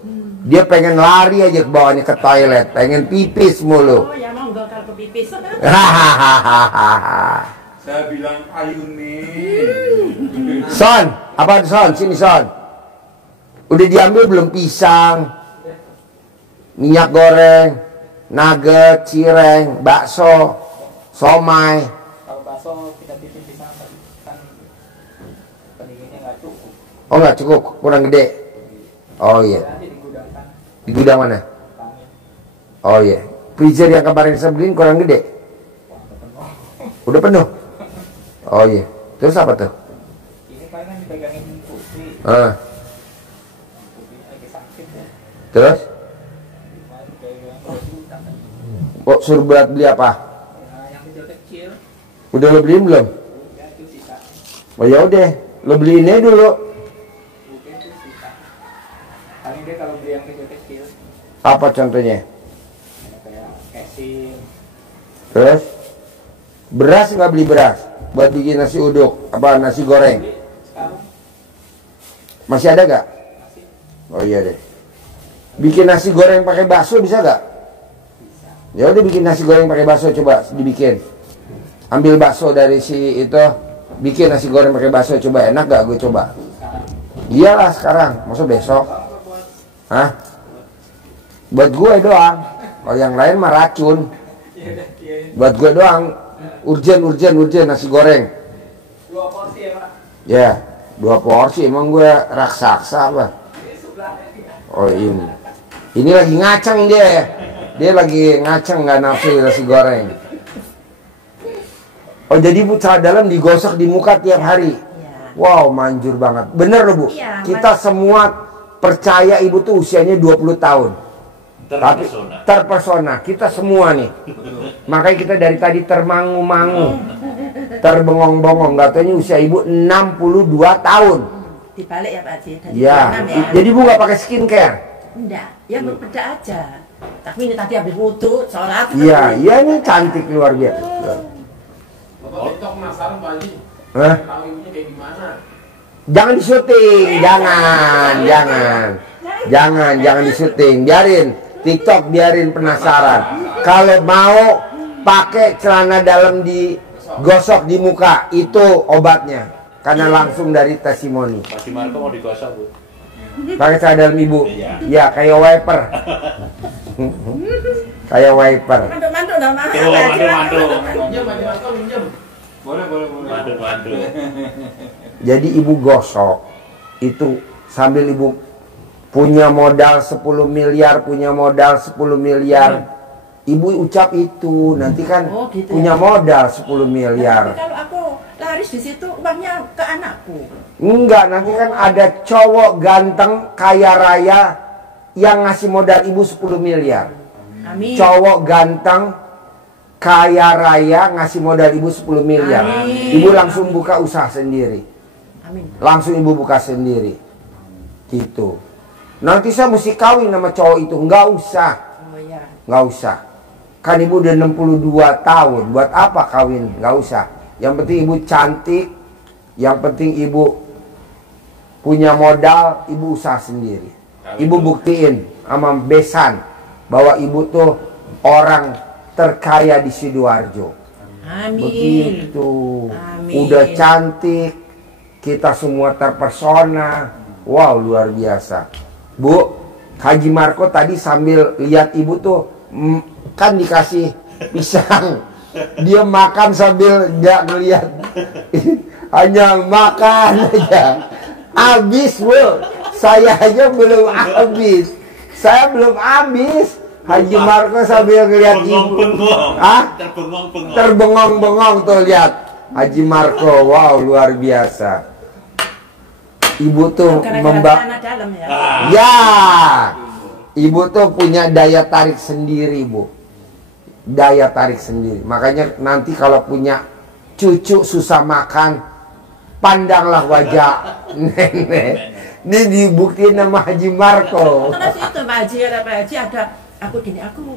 Dia pengen lari aja ke bawahnya ke toilet, pengen pipis mulu. Oh ya monggo kalau ke pipis. Hahaha. Saya bilang ayo nih. Son, apa Son? Sini Son. Udah diambil belum pisang, minyak goreng, nugget, cireng, bakso, somai. Kalau bakso kita bikin pisang tapi kan pendinginnya nggak cukup. Oh nggak cukup, kurang gede. Oh iya. Nanti digudangkan Di gudang mana? kami Oh iya. Freezer yang kemarin saya beliin kurang gede. Udah penuh. Oh iya. Terus apa tuh? ini palingan dipegangin putri Ah. Terus? Kok suruh berat beli apa? Yang kecil-kecil. Udah lo beliin belum? Ya itu sisa. Oh ya udah, lo beliinnya dulu. Mungkin itu sisa. Paling dia kalau beli yang kecil-kecil. Apa contohnya? Ya, kayak casing. Terus? Beras nggak beli beras? Buat bikin nasi uduk, apa nasi goreng? Sekarang Masih ada gak? masih Oh iya deh. Bikin nasi goreng pakai bakso bisa gak? bisa. Ya udah bikin nasi goreng pakai bakso, coba dibikin. Ambil bakso dari si itu, bikin nasi goreng pakai bakso, coba enak gak? Gue coba. Sekarang Iyalah sekarang, masa besok? Hah? Buat gue doang. Kalau yang lain mah racun. Buat gue doang. Urgen nasi goreng. 2 porsi ya Pak. Ya, 2 porsi. Emang gue raksasa apa? Oh ini. Ini lagi ngaceng dia. Dia lagi ngaceng nggak nafsu nasi goreng. Oh jadi Bu, celana dalam digosok di muka tiap hari. Iya. Wow, manjur banget. Bener loh Bu. Iya, Kita semua percaya Ibu tuh usianya 20 tahun. Tapi terpesona. Kita semua nih. Makanya kita dari tadi termangu-mangu. Terbengong-bengong. Katanya usia Ibu 62 tahun. Dibalik ya Pak Haji. Dari Ya. 26 ya. Jadi Bu nggak pakai skincare. Enggak, ya berbeda aja. Tapi ini tadi habis wudhu, sholat. Iya, iya ini cantik luar biasa. Bapak TikTok penasaran Pak Haji. Hah? Tahu ibunya kayak gimana? Jangan disyuting, jangan disyuting, biarin TikTok, biarin penasaran. Kalau mau pakai celana dalam digosok di muka, itu obatnya, karena langsung dari testimoni. Pak Marco mau digosok Bu. Pakai celana dalam Ibu, Iya. ya kayak wiper, kayak wiper. Mandu-mandu dong, Pak. Tuh, mandu-mandu. Minjem, Pak Marco, minjem. Boleh. Mandu. Jadi Ibu gosok itu sambil Ibu punya modal 10 miliar, Ibu ucap itu, nanti kan Oh, gitu punya ya. modal 10 Tapi miliar. kalau aku laris di situ, uangnya ke anakku. Enggak, nanti kan ada cowok ganteng kaya raya yang ngasih modal Ibu 10 miliar. Amin. Cowok ganteng kaya raya ngasih modal Ibu 10 miliar. Amin. Ibu langsung buka usaha sendiri. Amin. Langsung Ibu buka sendiri. Gitu. Nanti saya mesti kawin sama cowok itu. Enggak usah. Oh ya. Enggak usah. Kan Ibu udah 62 tahun. Buat apa kawin? Enggak usah. Yang penting Ibu cantik. Yang penting Ibu punya modal. Ibu usaha sendiri. Ibu buktiin sama besan bahwa Ibu tuh orang terkaya di Sidoarjo. Amin. Begitu. Amin. Udah cantik, kita semua terpesona. Wow, luar biasa. Bu, Haji Marco tadi sambil lihat Ibu tuh kan dikasih pisang. Dia makan sambil nggak ngeliat. Hanya makan aja. Habis, Bu. Saya aja belum habis. Saya belum habis. Haji Marco sambil ngeliat Ibu. Ah? Terbengong-bengong tuh lihat Haji Marco. Wow, luar biasa. Ibu tuh Gara-gara dalam ya. Ya, Ibu tuh punya daya tarik sendiri, Bu. Daya tarik sendiri. Makanya nanti kalau punya cucu susah makan, pandanglah wajah nenek. Ini dibuktiin sama Haji Marco. Terus itu Pak Haji, ada Pak Haji ada. Aku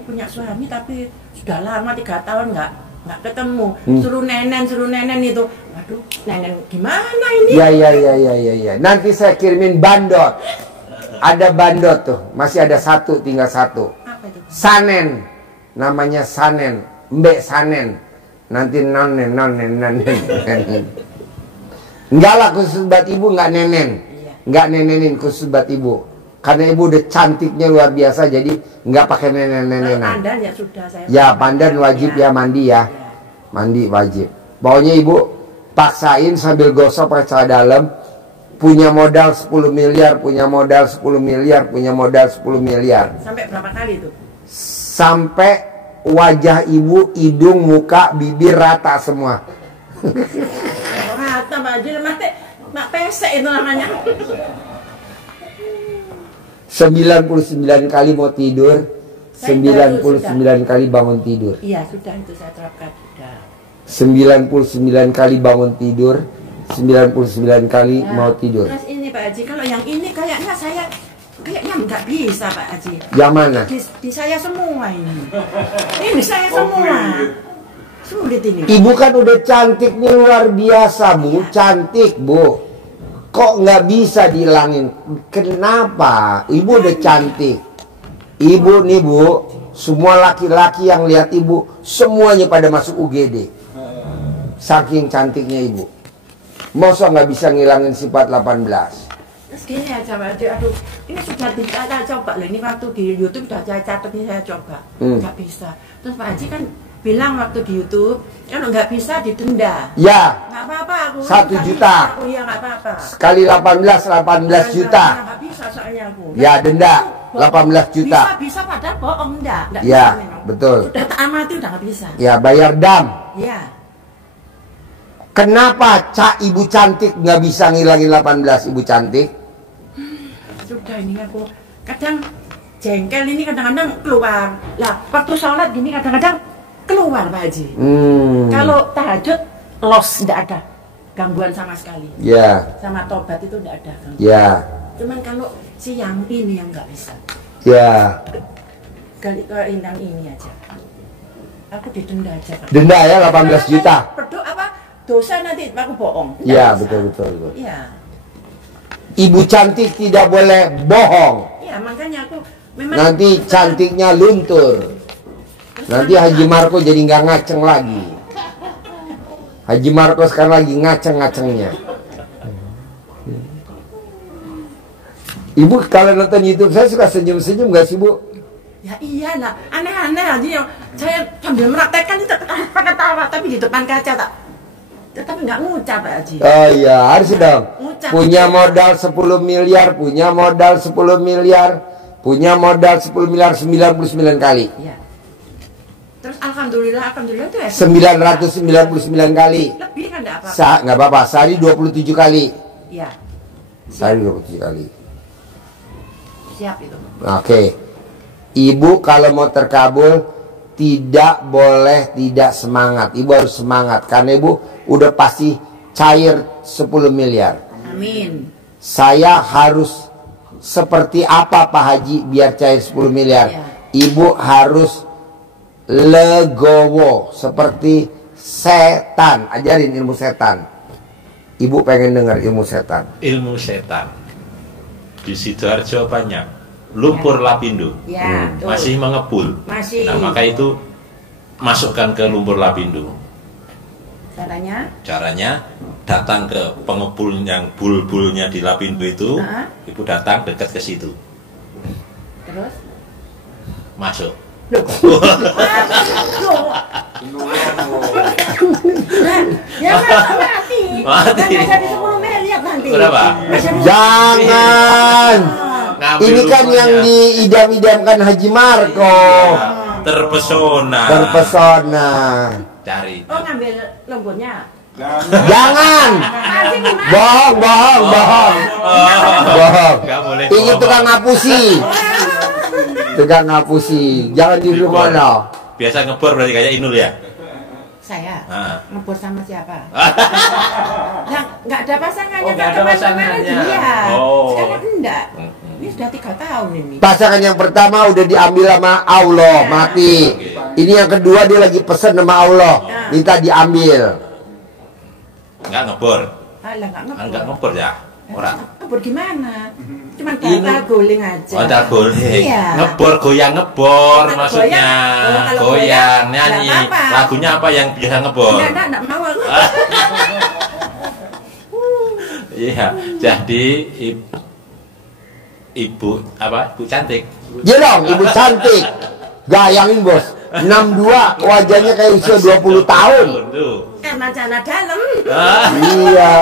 punya suami tapi sudah lama 3 tahun nggak ketemu. Suruh nenen itu. Waduh, nenen gimana ini? Ya. Nanti saya kirimin bandot. Ada bandot tuh, masih ada satu, tinggal satu. Apa itu? Sanen, namanya Sanen, Mbak Sanen. Nanti nonen. Enggak lah, khusus buat Ibu nggak nenen, nggak nenenin khusus buat Ibu. Karena Ibu udah cantiknya luar biasa, jadi nggak pakai nenenan. Pandan ya sudah saya. Ya pandan wajib ya mandi ya, mandi wajib. Pokoknya Ibu paksain sambil gosok pakai celana dalam. Punya modal 10 miliar, punya modal 10 miliar, punya modal 10 miliar. Sampai berapa kali itu? Sampai wajah Ibu, hidung, muka, bibir rata semua. Rata Pak Haji, mak pesek itu namanya. 99 kali mau tidur, 99 kali bangun tidur. Iya, sudah itu saya terapkan sudah. 99 kali bangun tidur, 99 kali Ya, mau tidur. Terus ini Pak Haji, kalau yang ini kayaknya saya nggak bisa Pak Haji. Yang mana? Di saya semua ini. Ini saya semua. Sulit ini. Ibu kan udah cantiknya luar biasa, Bu. Cantik, Bu. Kok nggak bisa dihilangin? Kenapa? Ibu udah cantik. Ibu nih, Bu. Semua laki-laki yang lihat Ibu, semuanya pada masuk UGD. Saking cantiknya Ibu. Masa nggak bisa ngilangin sifat 18? Terus gini aja Pak Haji, aduh, ini sudah saya coba loh, ini waktu di YouTube sudah saya catat, ini saya coba, nggak bisa. Terus Pak Haji kan bilang waktu di YouTube, kalau nggak bisa didenda. Ya. Nggak apa-apa aku. 1 juta. Oh iya nggak apa-apa. Sekali 18 juta. Nggak bisa soalnya aku. Ya, denda 18 juta. Bisa padahal bohong enggak Ya, bisa memang. betul. Sudah tak amati udah nggak bisa. Ya, bayar dam. Ya. Kenapa Ibu cantik nggak bisa ngilangin 18, Ibu cantik? Sudah ini aku kadang jengkel ini kadang-kadang keluar. Lah waktu sholat gini kadang-kadang keluar Pak Haji. Kalau tahajud los tidak ada gangguan sama sekali. Ya. Sama tobat itu tidak ada gangguan. Ya. Cuman kalau siang ini yang nggak bisa. Ya. Kali yang ini aja. Aku didenda aja Pak. Denda ya 18 juta. Berdoa apa? Dosa nanti aku bohong. Nggak Ya, bisa. betul. Iya. Ibu cantik tidak boleh bohong. Iya, makanya aku memang Nanti cantiknya luntur. Nanti Haji Marco jadi nggak ngaceng lagi. Haji Marco sekarang lagi ngaceng-ngacengnya. Ibu kalau nonton YouTube saya suka senyum-senyum gak sih, Bu? ya iyalah, aneh-aneh aja yang saya sambil meraktekkan itu pakai tawa tapi di depan kaca tak. Tapi nggak ngucap Pak Haji. Oh iya, harus dong. Ngucap. Punya modal 10 miliar, punya modal 10 miliar, punya modal 10 miliar 99 kali. Iya. Terus alhamdulillah itu ya 999 kali. lebih kan enggak apa-apa. Nggak apa-apa, sehari 27 kali. Iya. Sehari 27 kali. Siap itu. Oke. Ibu kalau mau terkabul tidak boleh tidak semangat. Ibu harus semangat karena Ibu udah pasti cair 10 miliar. Amin. Saya harus seperti apa Pak Haji biar cair 10 miliar? Ya. Ibu harus legowo seperti setan. Ajarin ilmu setan. Ibu pengen dengar ilmu setan. Ilmu setan di Sidoarjo banyak. Lumpur Lapindo Ya, tuh. masih mengepul. Masih. Nah, maka itu masukkan ke lumpur Lapindo. Caranya datang ke pengepul yang bulbulnya di Lapindo itu. Ibu datang dekat ke situ. Terus? Masuk. Loh. Ya mati. Mati. Nggak jadi 10 miliar nanti. Berapa? Jangan. Ngambil Ini kan lumpurnya. yang diidam-idamkan Haji Marco. Terpesona. Terpesona. Cari. Oh ngambil lumpurnya. Jangan. Nanti gimana? Bohong. Bohong. Nggak boleh Ini bohong. tukang ngapusi. Tukang ngapusi. Jangan di rumah loh. Biasa ngebor berarti kayak Inul ya? Saya Ah. ngebor sama siapa? Nggak ada pasangannya. Oh, nggak ada kemarin-kemarin pasangannya. Iya. Oh. Sekarang enggak. Ini sudah 3 tahun ini. Pasangan yang pertama udah diambil sama Allah, mati. Ini yang kedua dia lagi pesen sama Allah, minta diambil. Nggak ngebor. Alah nggak ngebor. Nggak ngebor ya? Orang. Ngebor gimana? Cuman Ini- bantal guling aja. Oh, tak boleh. Iya. Ngebor, goyang ngebor Kalau maksudnya. goyang, kalau Goyang, goyang, nyanyi. nggak apa-apa. Lagunya apa yang biasa ngebor? Enggak mau aku. Iya, jadi ibu apa? Ibu cantik. Dia dong, ibu cantik. Gayangin bos, 62 wajahnya kayak usia 20 tahun. Tuh. Karena celana dalam. Iya.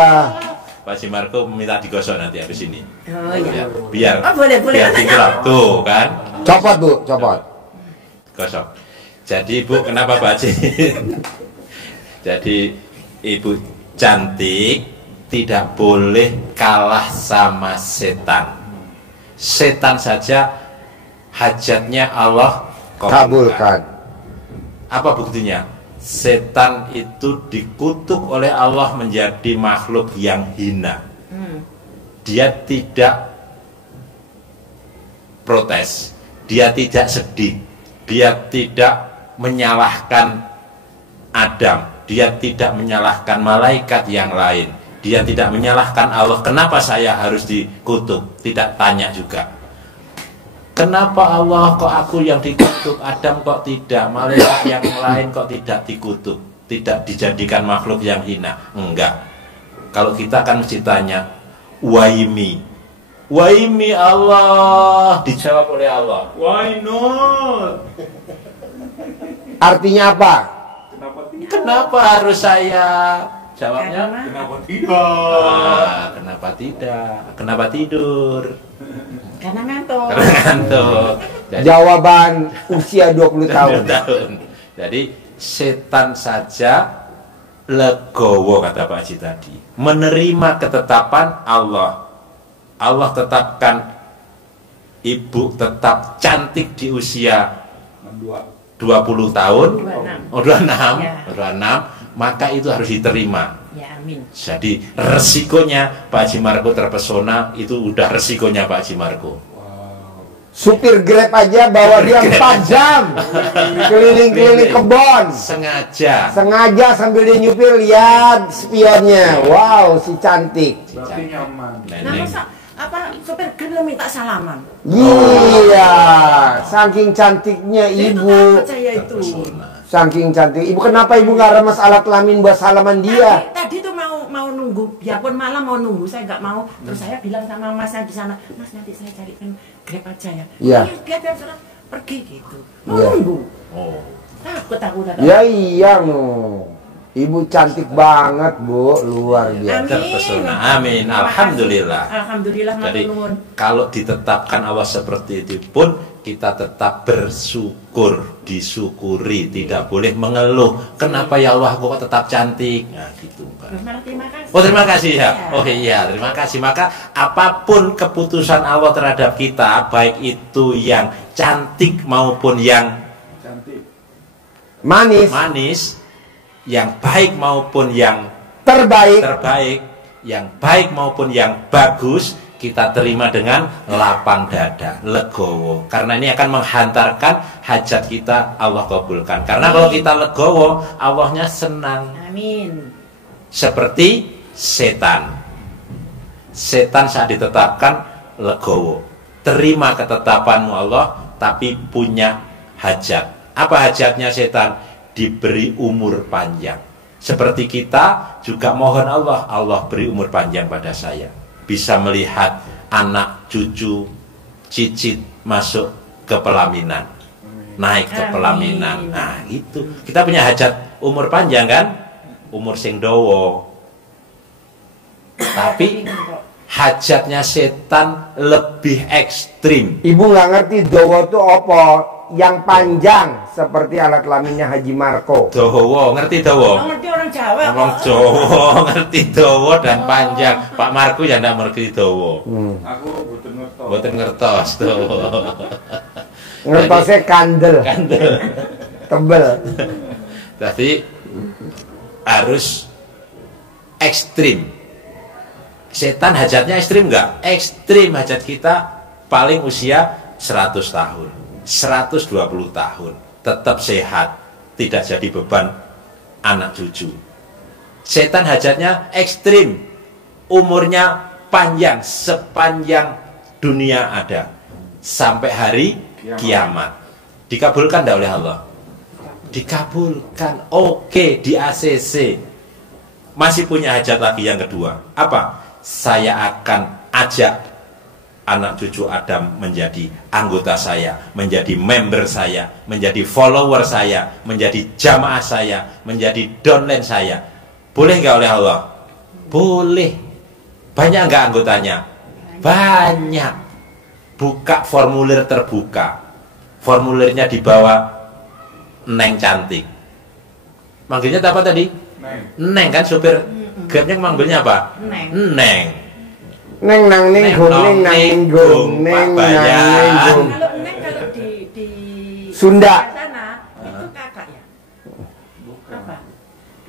Pak Simarko minta digosok nanti habis ini. Oh iya. Biar. Oh, boleh. Biar tinggal. Tuh kan. Copot Bu, copot. Gosok. Jadi ibu kenapa Pak Haji? Jadi ibu cantik tidak boleh kalah sama setan. Setan saja hajatnya Allah Kabulkan. Apa buktinya? Setan itu dikutuk oleh Allah menjadi makhluk yang hina. Dia tidak protes, dia tidak sedih, dia tidak menyalahkan Adam, dia tidak menyalahkan malaikat yang lain, dia tidak menyalahkan Allah. Kenapa saya harus dikutuk? Tidak tanya juga. Kenapa Allah kok aku yang dikutuk, Adam kok tidak, malaikat yang lain kok tidak dikutuk, tidak dijadikan makhluk yang hina? Enggak. Kalau kita kan mesti tanya, waimi Allah, dijawab oleh Allah. Why not? Artinya apa? Kenapa tidak? Kenapa harus saya? Jawabnya, Kenapa tidak? kenapa tidak? Kenapa tidur? Karena ngantuk. Karena ngantuk. Jadi, Jawaban usia 20 tahun. Jadi setan saja legowo, kata Pak Haji tadi, menerima ketetapan Allah. Allah tetapkan ibu tetap cantik di usia 20 tahun, 26. 26, Ya. 26, maka itu harus diterima. Ya, amin. Jadi resikonya Pak Haji Marko terpesona, itu udah resikonya Pak Haji Marko. Supir Grab aja bawa dia 4 jam keliling-keliling kebon. Sengaja. Sengaja sambil dia nyupir lihat spionnya. Wow, si cantik. Berarti nyaman. Nah, Neneng. masa supir Grab minta salaman? Iya, saking cantiknya ibu. Percaya itu. Saking cantik. Ibu, kenapa ibu nggak remes alat kelamin buat salaman dia? Tadi tuh mau nunggu, biarpun malam mau nunggu, saya nggak mau. Terus saya bilang sama masnya di sana, Mas nanti saya carikan Grab aja ya. Iya. Biar dia sudah pergi gitu. Mau Iya. nunggu. Oh. Takut aku datang. Ya iya no. Ibu cantik banget bu, luar biasa. Terpesona. Amin. Alhamdulillah. Alhamdulillah. Jadi matur nuwun. kalau ditetapkan Allah seperti itu pun kita tetap bersyukur, disyukuri, tidak boleh mengeluh. Kenapa ya Allah kok tetap cantik? Nah gitu kan. Terima kasih. Oh terima kasih ya. Oh iya terima kasih. Maka apapun keputusan Allah terhadap kita, baik itu yang cantik maupun yang Cantik. manis, yang baik maupun yang terbaik, yang baik maupun yang bagus, kita terima dengan lapang dada, legowo. Karena ini akan menghantarkan hajat kita, Allah kabulkan. Karena kalau kita legowo, Allahnya senang. Amin. Seperti setan. Setan saat ditetapkan legowo. Terima ketetapanmu Allah, tapi punya hajat. Apa hajatnya setan? Diberi umur panjang. Seperti kita juga mohon Allah, Allah beri umur panjang pada saya. Bisa melihat anak, cucu, cicit masuk ke pelaminan, naik ke pelaminan. Nah itu kita punya hajat umur panjang kan, umur sing dawa. Tapi hajatnya setan lebih ekstrim. Ibu nggak ngerti dowo itu apa? Yang panjang seperti alat kelaminnya Haji Marko. Dawa, ngerti dawa? Ngerti orang Jawa. Orang Jawa ngerti dawa dan panjang. Pak Marku ya ndak ngerti dawa. Aku butuh ngertos. Boten ngertos dawa. Ngertosnya kandel, tebel. Jadi harus ekstrim. Setan hajatnya ekstrim enggak? Ekstrim hajat kita paling usia 100 tahun, 120 tahun, tetap sehat, tidak jadi beban anak cucu. Setan hajatnya ekstrim, umurnya panjang, sepanjang dunia ada, sampai hari kiamat. Dikabulkan tidak oleh Allah? Dikabulkan. Oke, di ACC. Masih punya hajat lagi yang kedua. Apa? Saya akan ajak anak cucu Adam menjadi anggota saya, menjadi member saya, menjadi follower saya, menjadi jamaah saya, menjadi downline saya. Boleh nggak oleh Allah? Boleh. Banyak nggak anggotanya? Banyak. Buka formulir terbuka. Formulirnya dibawa Neng cantik. Manggilnya apa tadi? Neng. Neng kan supir Grabnya manggilnya apa? Neng. Neng. Neng nang ninggung, neng nang ninggung, neng nang ninggung. Kalau Neng kalau di Sunda. sana itu kakak ya. Apa?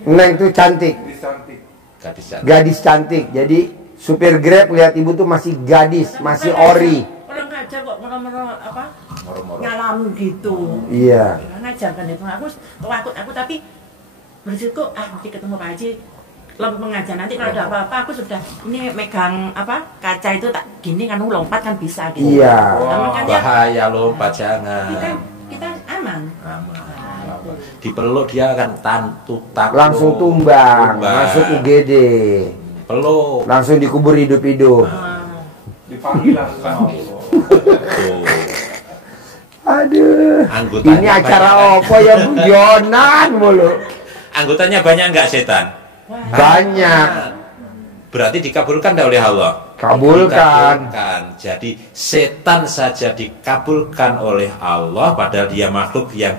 Neng tuh cantik, Gadis cantik. Gadis cantik. gadis cantik. Jadi supir Grab lihat ibu tuh masih gadis, masih ori. Orang ngajar kok mero-mero apa? Moro-moro. Ngalamin gitu. Iya. Ngajar kan itu aku tapi bersyukur nanti ketemu Pak Haji lempeng aja nanti kalau ada apa-apa aku sudah ini megang apa kaca itu tak gini kan lompat kan bisa gitu. Iya. Nah, makanya Bahaya lompat jangan. kita aman. Aman. Dipeluk dia akan takluk. Langsung tumbang, masuk UGD. Peluk. Langsung dikubur hidup-hidup. Dipanggil langsung sama Allah. Tuh. Aduh. Anggotanya Ini acara banyak. apa ya guyonan mulu. Anggotanya banyak nggak setan? Banyak. Berarti dikabulkan dah oleh Allah. Kabulkan. Dikabulkan. Jadi setan saja dikabulkan oleh Allah, padahal dia makhluk yang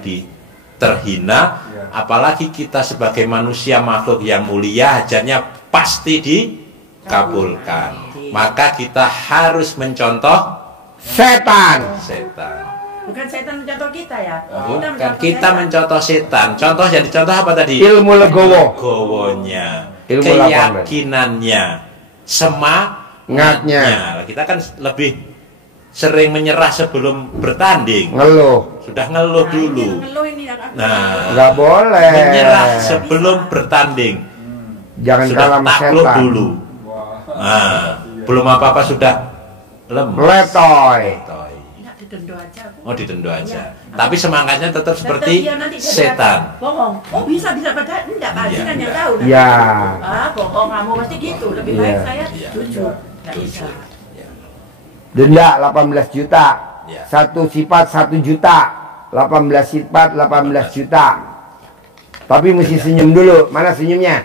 terhina. Apalagi kita sebagai manusia makhluk yang mulia, hajatnya pasti dikabulkan. Maka kita harus mencontoh Setan. setan. Bukan setan mencontoh kita ya. Bukan kita mencontoh setan. Contoh jadi contoh apa tadi? Ilmu legowo. Gowonya, Ilmu keyakinannya, semangatnya. Kita kan lebih sering menyerah sebelum bertanding. Ngeluh. Sudah ngeluh dulu. Nah, Nggak boleh. menyerah sebelum bertanding. Jangan Sudah kalah sama takluk setan. dulu. Nah, belum apa-apa sudah lemes. Letoy. Letoy. Enggak didendo aja aku. Oh, ditendo aja. Ya. Tapi semangatnya tetap seperti Tetap dia nanti jadi setan. bohong. Oh bisa padahal enggak Pak Haji Iya, kan yang iya. tahu. nanti. Ya. Bohong kamu pasti gitu. Lebih Iya. baik saya Iya. jujur. Enggak bisa. Ya. Denda 18 juta. Ya. Satu sifat 1 juta. 18 sifat 18 juta. Tapi mesti senyum dulu. Mana senyumnya?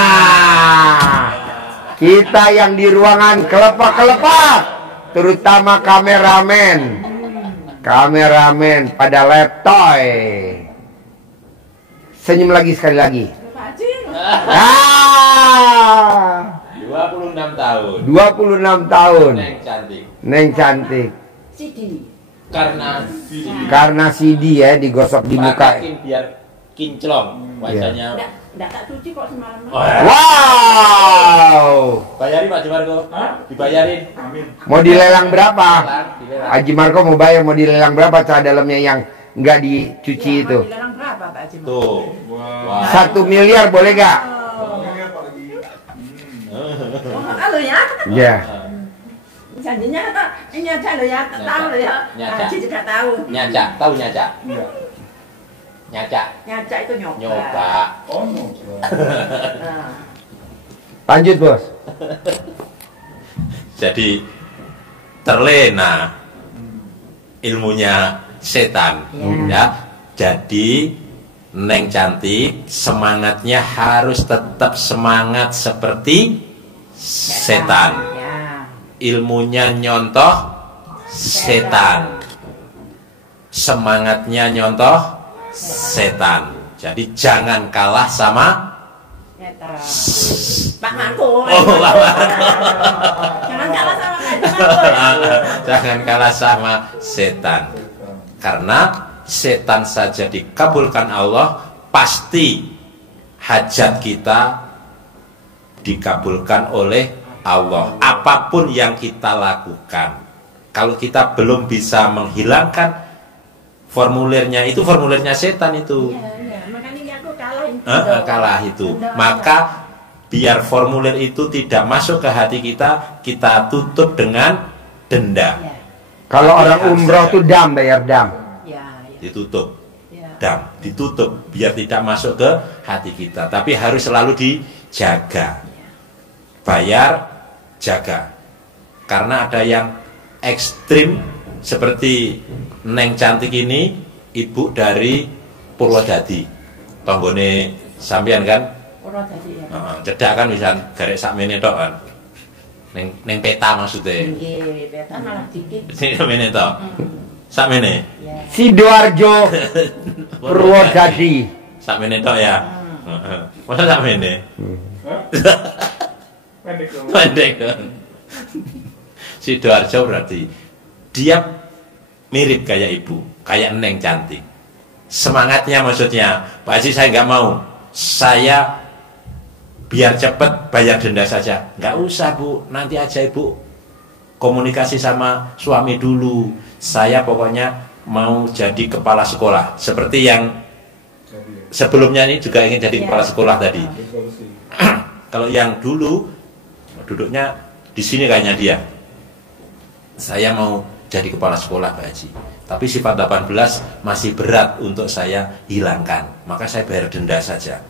Nah, kita yang di ruangan kelepak-kelepak, terutama kameramen. Kameramen pada laptoy. Senyum lagi sekali lagi. Pak Haji. Ah, 26 tahun. 26 tahun. Neng cantik. Neng cantik. Sidi. Karena CD ya digosok di muka. Praktekin biar kinclong wajahnya. Enggak tak cuci kok semalam. Wow. Bayarin Pak Jumarko. Dibayarin. Amin. Mau dilelang berapa? Dilelang. Haji Marco mau bayar, mau dilelang berapa cara dalamnya yang nggak dicuci itu? Dilarang berapa Pak Haji? Tuh. Wah. 1 miliar boleh gak? Ini apa lagi? Oh, halo ya. Ya. Janjinya ini aja lo ya, tahu lo ya. Nyata. Haji juga tahu. Nyacak, tahu nyacak? Iya. Nyacak. Nyacak itu nyoba. Nyoba. Oh, no. Nah. Lanjut bos. Jadi terlena ilmunya setan, ya. Jadi Neng cantik, semangatnya harus tetap semangat seperti setan. Ya. Ilmunya nyontoh setan. Semangatnya nyontoh setan. Jadi jangan kalah sama Nyata. Pak Marco. Oh, Pak Marco. Jangan kalah sama Pak Marco ya. Jangan kalah sama setan. Karena setan saja dikabulkan Allah, pasti hajat kita dikabulkan oleh Allah. Apapun yang kita lakukan, kalau kita belum bisa menghilangkan formulirnya, itu formulirnya setan itu. Iya, makanya aku kalah itu. Kalah itu. Maka biar formulir itu tidak masuk ke hati kita, kita tutup dengan denda. Ya. Kalau Tapi orang harus umroh ada. tuh dam, bayar dam. Ya, ya. Ditutup. Ya. Dam, ditutup biar tidak masuk ke hati kita. Tapi harus selalu dijaga. Bayar, jaga. Karena ada yang ekstrim seperti Neng cantik ini, ibu dari Purwodadi. Tonggone sampean kan? Ora dadi ya. Cedak kan bisa garek sakmene tok kan. Neng peta maksudnya. Nggih, beta malah dikit. Sing sakmene tok. Sakmene. Ya. Sidoarjo Purwodadi. Sakmene tok ya. Heeh. Masa sakmene? Pendek dong. Pendek dong. Sidoarjo berarti dia mirip kayak ibu, kayak Neng cantik. Semangatnya maksudnya, Pak Haji saya nggak mau, saya biar cepet bayar denda saja. Nggak usah Bu, nanti aja Ibu komunikasi sama suami dulu. Saya pokoknya mau jadi kepala sekolah. Seperti yang sebelumnya ini juga ingin jadi kepala sekolah tadi. Kalau yang dulu duduknya di sini kayaknya dia. Saya mau jadi kepala sekolah Pak Haji. Tapi sifat 18 masih berat untuk saya hilangkan. Maka saya bayar denda saja.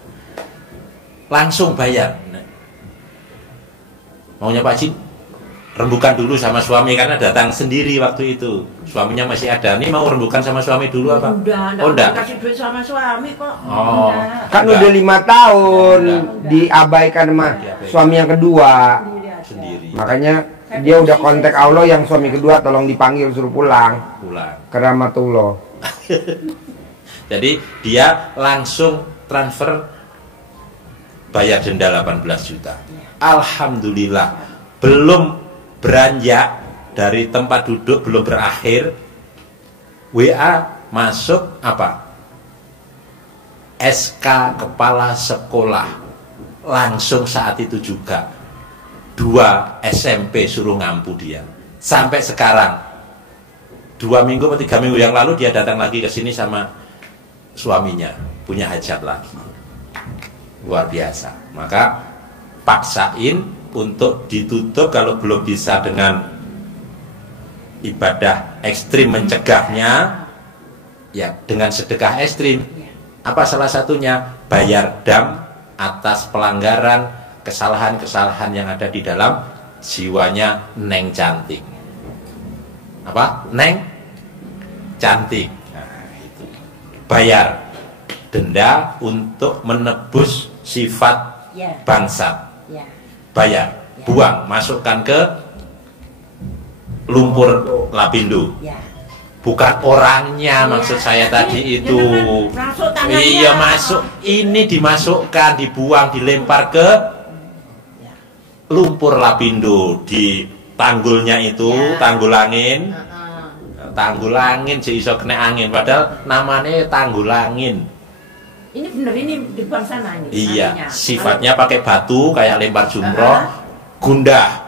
Langsung bayar. Maunya Pak Haji rembukan dulu sama suami karena datang sendiri waktu itu. Suaminya masih ada. Ini mau rembukan sama suami dulu apa? Udah kasih duit sama suami kok. Oh. Kan udah 5 tahun diabaikan sama suami yang kedua. Sendiri. Makanya dia udah kontak Allah yang suami kedua tolong dipanggil suruh pulang. Keramatullah. Jadi dia langsung transfer bayar denda 18 juta. Alhamdulillah. Belum beranjak dari tempat duduk, belum berakhir, WA masuk apa? SK kepala sekolah. Langsung saat itu juga 2 SMP suruh ngampu dia. Sampai sekarang 2 minggu atau 3 minggu yang lalu dia datang lagi ke sini sama suaminya, punya hajat lagi. Luar biasa. Maka paksain untuk ditutup kalau belum bisa dengan ibadah ekstrim mencegahnya, ya dengan sedekah ekstrim. Apa salah satunya? Bayar dam atas pelanggaran kesalahan-kesalahan yang ada di dalam jiwanya Neng cantik. Apa? Neng cantik. Nah, itu. Bayar denda untuk menebus sifat bangsat. Bayar, buang, masukkan ke lumpur lapindo. Bukan orangnya maksud saya tadi itu. Iya masuk, ini dimasukkan, dibuang, dilempar ke lumpur lapindo di tanggulnya itu, tanggul angin. Tanggul angin sih iso kena angin, padahal namanya tanggul angin. Ini bener, ini dibuang sana ini. Iya, nantinya. sifatnya pakai batu kayak lempar jumroh, gundah,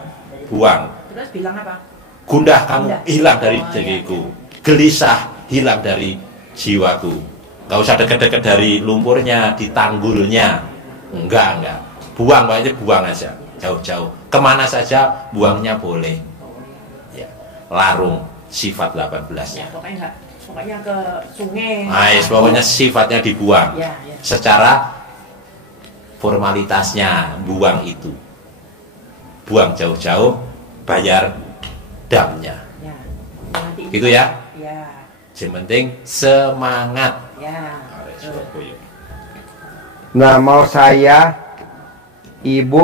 buang. Terus bilang apa? Gundah kamu hilang dari Oh, diriku, gelisah hilang dari jiwaku. Gak usah deket-deket dari lumpurnya, di tanggulnya. Enggak. Buang, pokoknya buang aja, jauh-jauh. Kemana saja buangnya boleh. Ya, larung sifat 18-nya. Ya, pokoknya ke sungai. Pokoknya sifatnya dibuang. Ya. Secara formalitasnya buang itu. Buang jauh-jauh, bayar damnya. Ya. Nanti Gitu ya. Ya. Yang penting semangat. Ya. Nah, mau saya, Ibu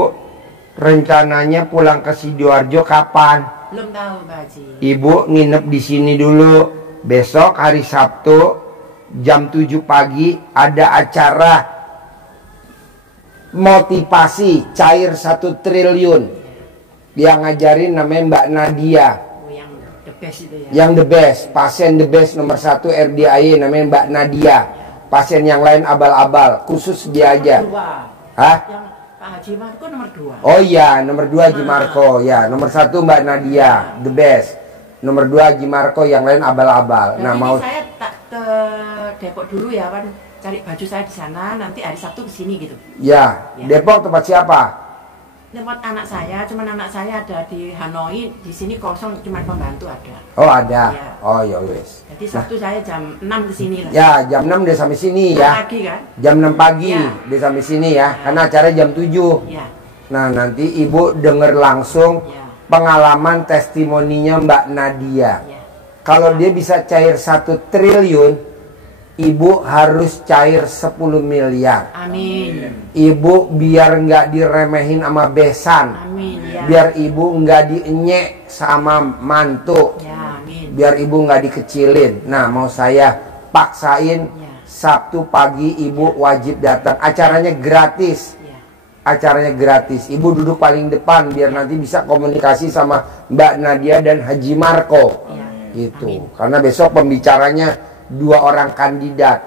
rencananya pulang ke Sidoarjo kapan? Belum tahu Pak Haji. Ibu nginep di sini dulu. Besok hari Sabtu jam 7 pagi ada acara motivasi cair 1 triliun. Yang ngajarin namanya Mbak Nadia. Oh, yang the best itu ya. Yang the best, pasien the best nomor 1 RDIY namanya Mbak Nadia. Pasien yang lain abal-abal, khusus dia aja. Nomor 2. Hah? Yang Pak Haji Marco nomor 2. Oh iya, nomor 2 Haji Marco. Ya, nomor 1 Mbak Nadia, the best. Nomor 2 Haji Marco, yang lain abal-abal. Dan Nah, ini mau saya tak ke Depok dulu ya, Pak. Cari baju saya di sana, nanti hari Sabtu ke sini gitu. ya, Depok tempat siapa? Tempat anak saya, cuman anak saya ada di Hanoi, di sini kosong, cuman pembantu ada. Oh, ada. Ya. Oh, ya wes. Jadi Sabtu saya jam 6 ke sini lah. Ya, jam 6 dia sampai sini ya. Pagi kan? Jam 6 pagi Ya. dia sampai sini ya. Ya. Karena acaranya jam 7. Ya. Nah, nanti Ibu denger langsung Ya. pengalaman testimoninya Mbak Nadia. Ya. Kalau dia bisa cair 1 triliun, Ibu harus cair 10 miliar. Amin. Ibu biar nggak diremehin sama besan. Amin ya. Biar ibu nggak dienyek sama mantu. Ya, amin. Biar ibu nggak dikecilin. Nah, mau saya paksain Ya. Sabtu pagi ibu wajib datang. Acaranya gratis. Ya. acaranya gratis. Ibu duduk paling depan biar nanti bisa komunikasi sama Mbak Nadia dan Haji Marco. Gitu. Karena besok pembicaranya 2 orang kandidat,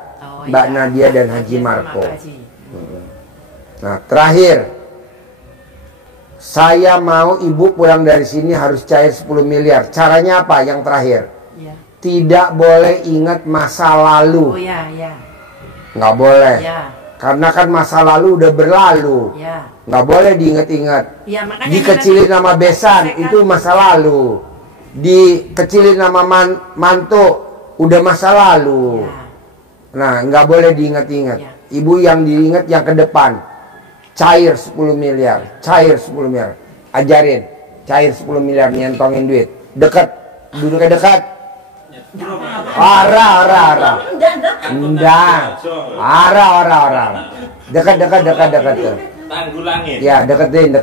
Mbak Nadia dan Haji Marco. Nah, terakhir, saya mau ibu pulang dari sini harus cair 10 miliar. Caranya apa? Yang terakhir, tidak boleh ingat masa lalu. Nggak boleh. Karena kan masa lalu udah berlalu. Nggak boleh diingat-ingat. Dikecilin nama besan, itu masa lalu. Dikecilin nama mantu, udah masa lalu. Nah, nggak boleh diingat-ingat. Ibu yang diingat yang ke depan. Cair 10 miliar. Cair 10 miliar. Ajarin. Cair 10 miliar, nyentongin duit. Dekat. Duduknya dekat. Arah. Enggak. Arah. Dekat. Tanggulangin. Ya, deketin.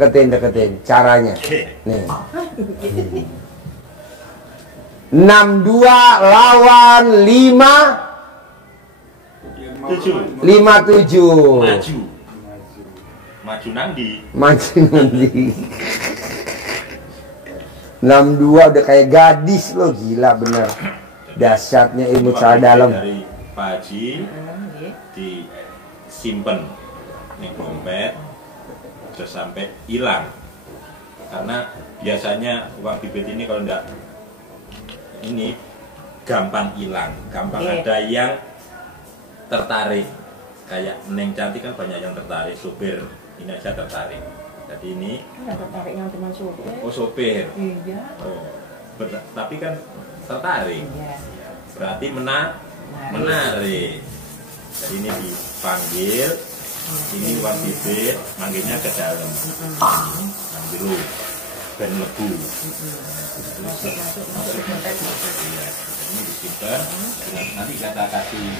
Caranya. Nih. 62 lawan 57. Maju nanti. 62 udah kayak gadis lo, gila bener. Dahsyatnya ilmu cara dalam. Dari Pak Haji disimpen nih dompet terus sampai hilang. Karena biasanya uang bibit ini kalau enggak ini gampang hilang, gampang ada yang tertarik. Kayak Neng Cantik kan banyak yang tertarik, sopir ini aja tertarik. Jadi ini tertarik yang cuma sopir. Oh, sopir. Iya. Oh, tapi kan tertarik. Iya. Berarti menarik. Jadi ini dipanggil, ini uang bibit, manggilnya ke dalam. Ambil lu, ben lebu. Ini disimpan, nanti kita kasih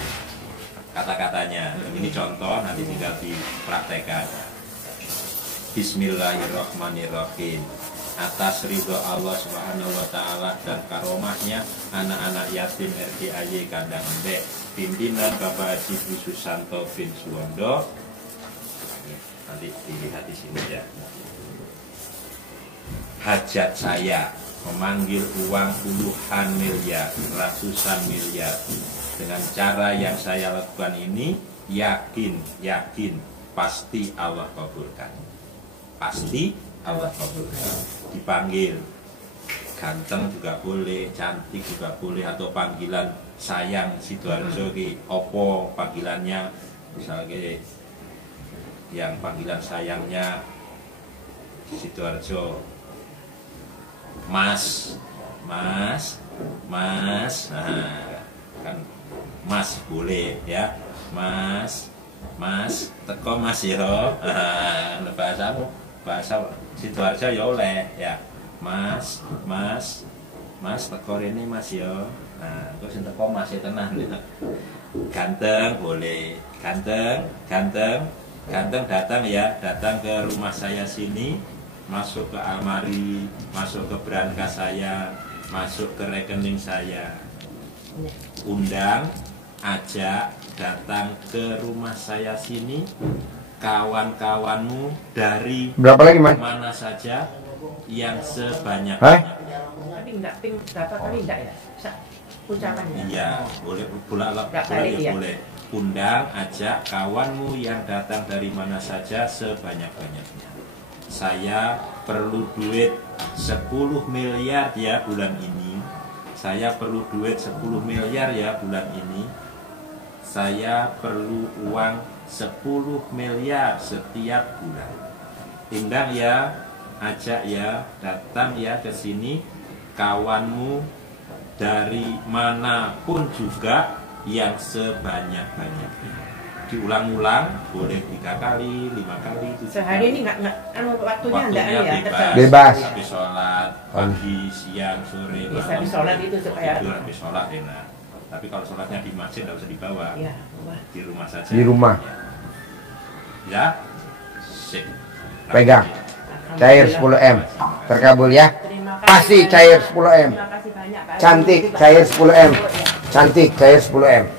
kata-katanya. Ini contoh, nanti tinggal dipraktekkan. Bismillahirrahmanirrahim. Atas ridho Allah Subhanahu wa Ta'ala dan karomahnya, anak-anak yatim RDAY Kandang Embek, pimpinan Bapak Haji Susanto bin Suwondo. Nanti dilihat di sini ya. Hajat saya memanggil uang puluhan miliar, ratusan miliar. Dengan cara yang saya lakukan ini, yakin pasti Allah kabulkan. Pasti Allah kabulkan. Dipanggil ganteng juga boleh, cantik juga boleh, atau panggilan sayang Sidoarjo ki opo panggilannya, misalnya yang panggilan sayangnya Sidoarjo Mas, nah, kan Mas boleh ya, Mas teko Mas yo, bahasa Sidoarjo ya oleh ya, Mas teko rene Mas yo, nah terus teko Mas tenang gitu. Ganteng boleh, ganteng datang ya, datang ke rumah saya sini, masuk ke almari, masuk ke brankas saya, masuk ke rekening saya, undang, ajak datang ke rumah saya sini kawan-kawanmu dari berapa lagi, Man? mana saja yang sebanyak. Tapi enggak berapa kali enggak ya? Ucapannya. Iya, boleh bolak ya? Boleh. Undang, ajak kawanmu yang datang dari mana saja sebanyak-banyaknya. Saya perlu duit 10 miliar ya bulan ini. Saya perlu duit 10 miliar ya bulan ini. Saya perlu uang 10 miliar setiap bulan. Undang ya, ajak ya, datang ya ke sini kawanmu dari manapun juga yang sebanyak-banyaknya. Diulang-ulang, boleh 3 kali, 5 kali, 7 Sehari ini waktunya enggak ya? Bebas. Habis sholat, pagi, siang, sore, Bisa malam. habis sholat itu supaya Tidur habis sholat enak. Tapi kalau sholatnya di masjid tidak usah dibawa. Ya, Di rumah saja. Di rumah. Ya. Sip. Pegang. Cair 10M. Terkabul ya. Pasti cair 10M. Terima kasih banyak Pak. Cantik, cair 10M. Cantik, cair 10M.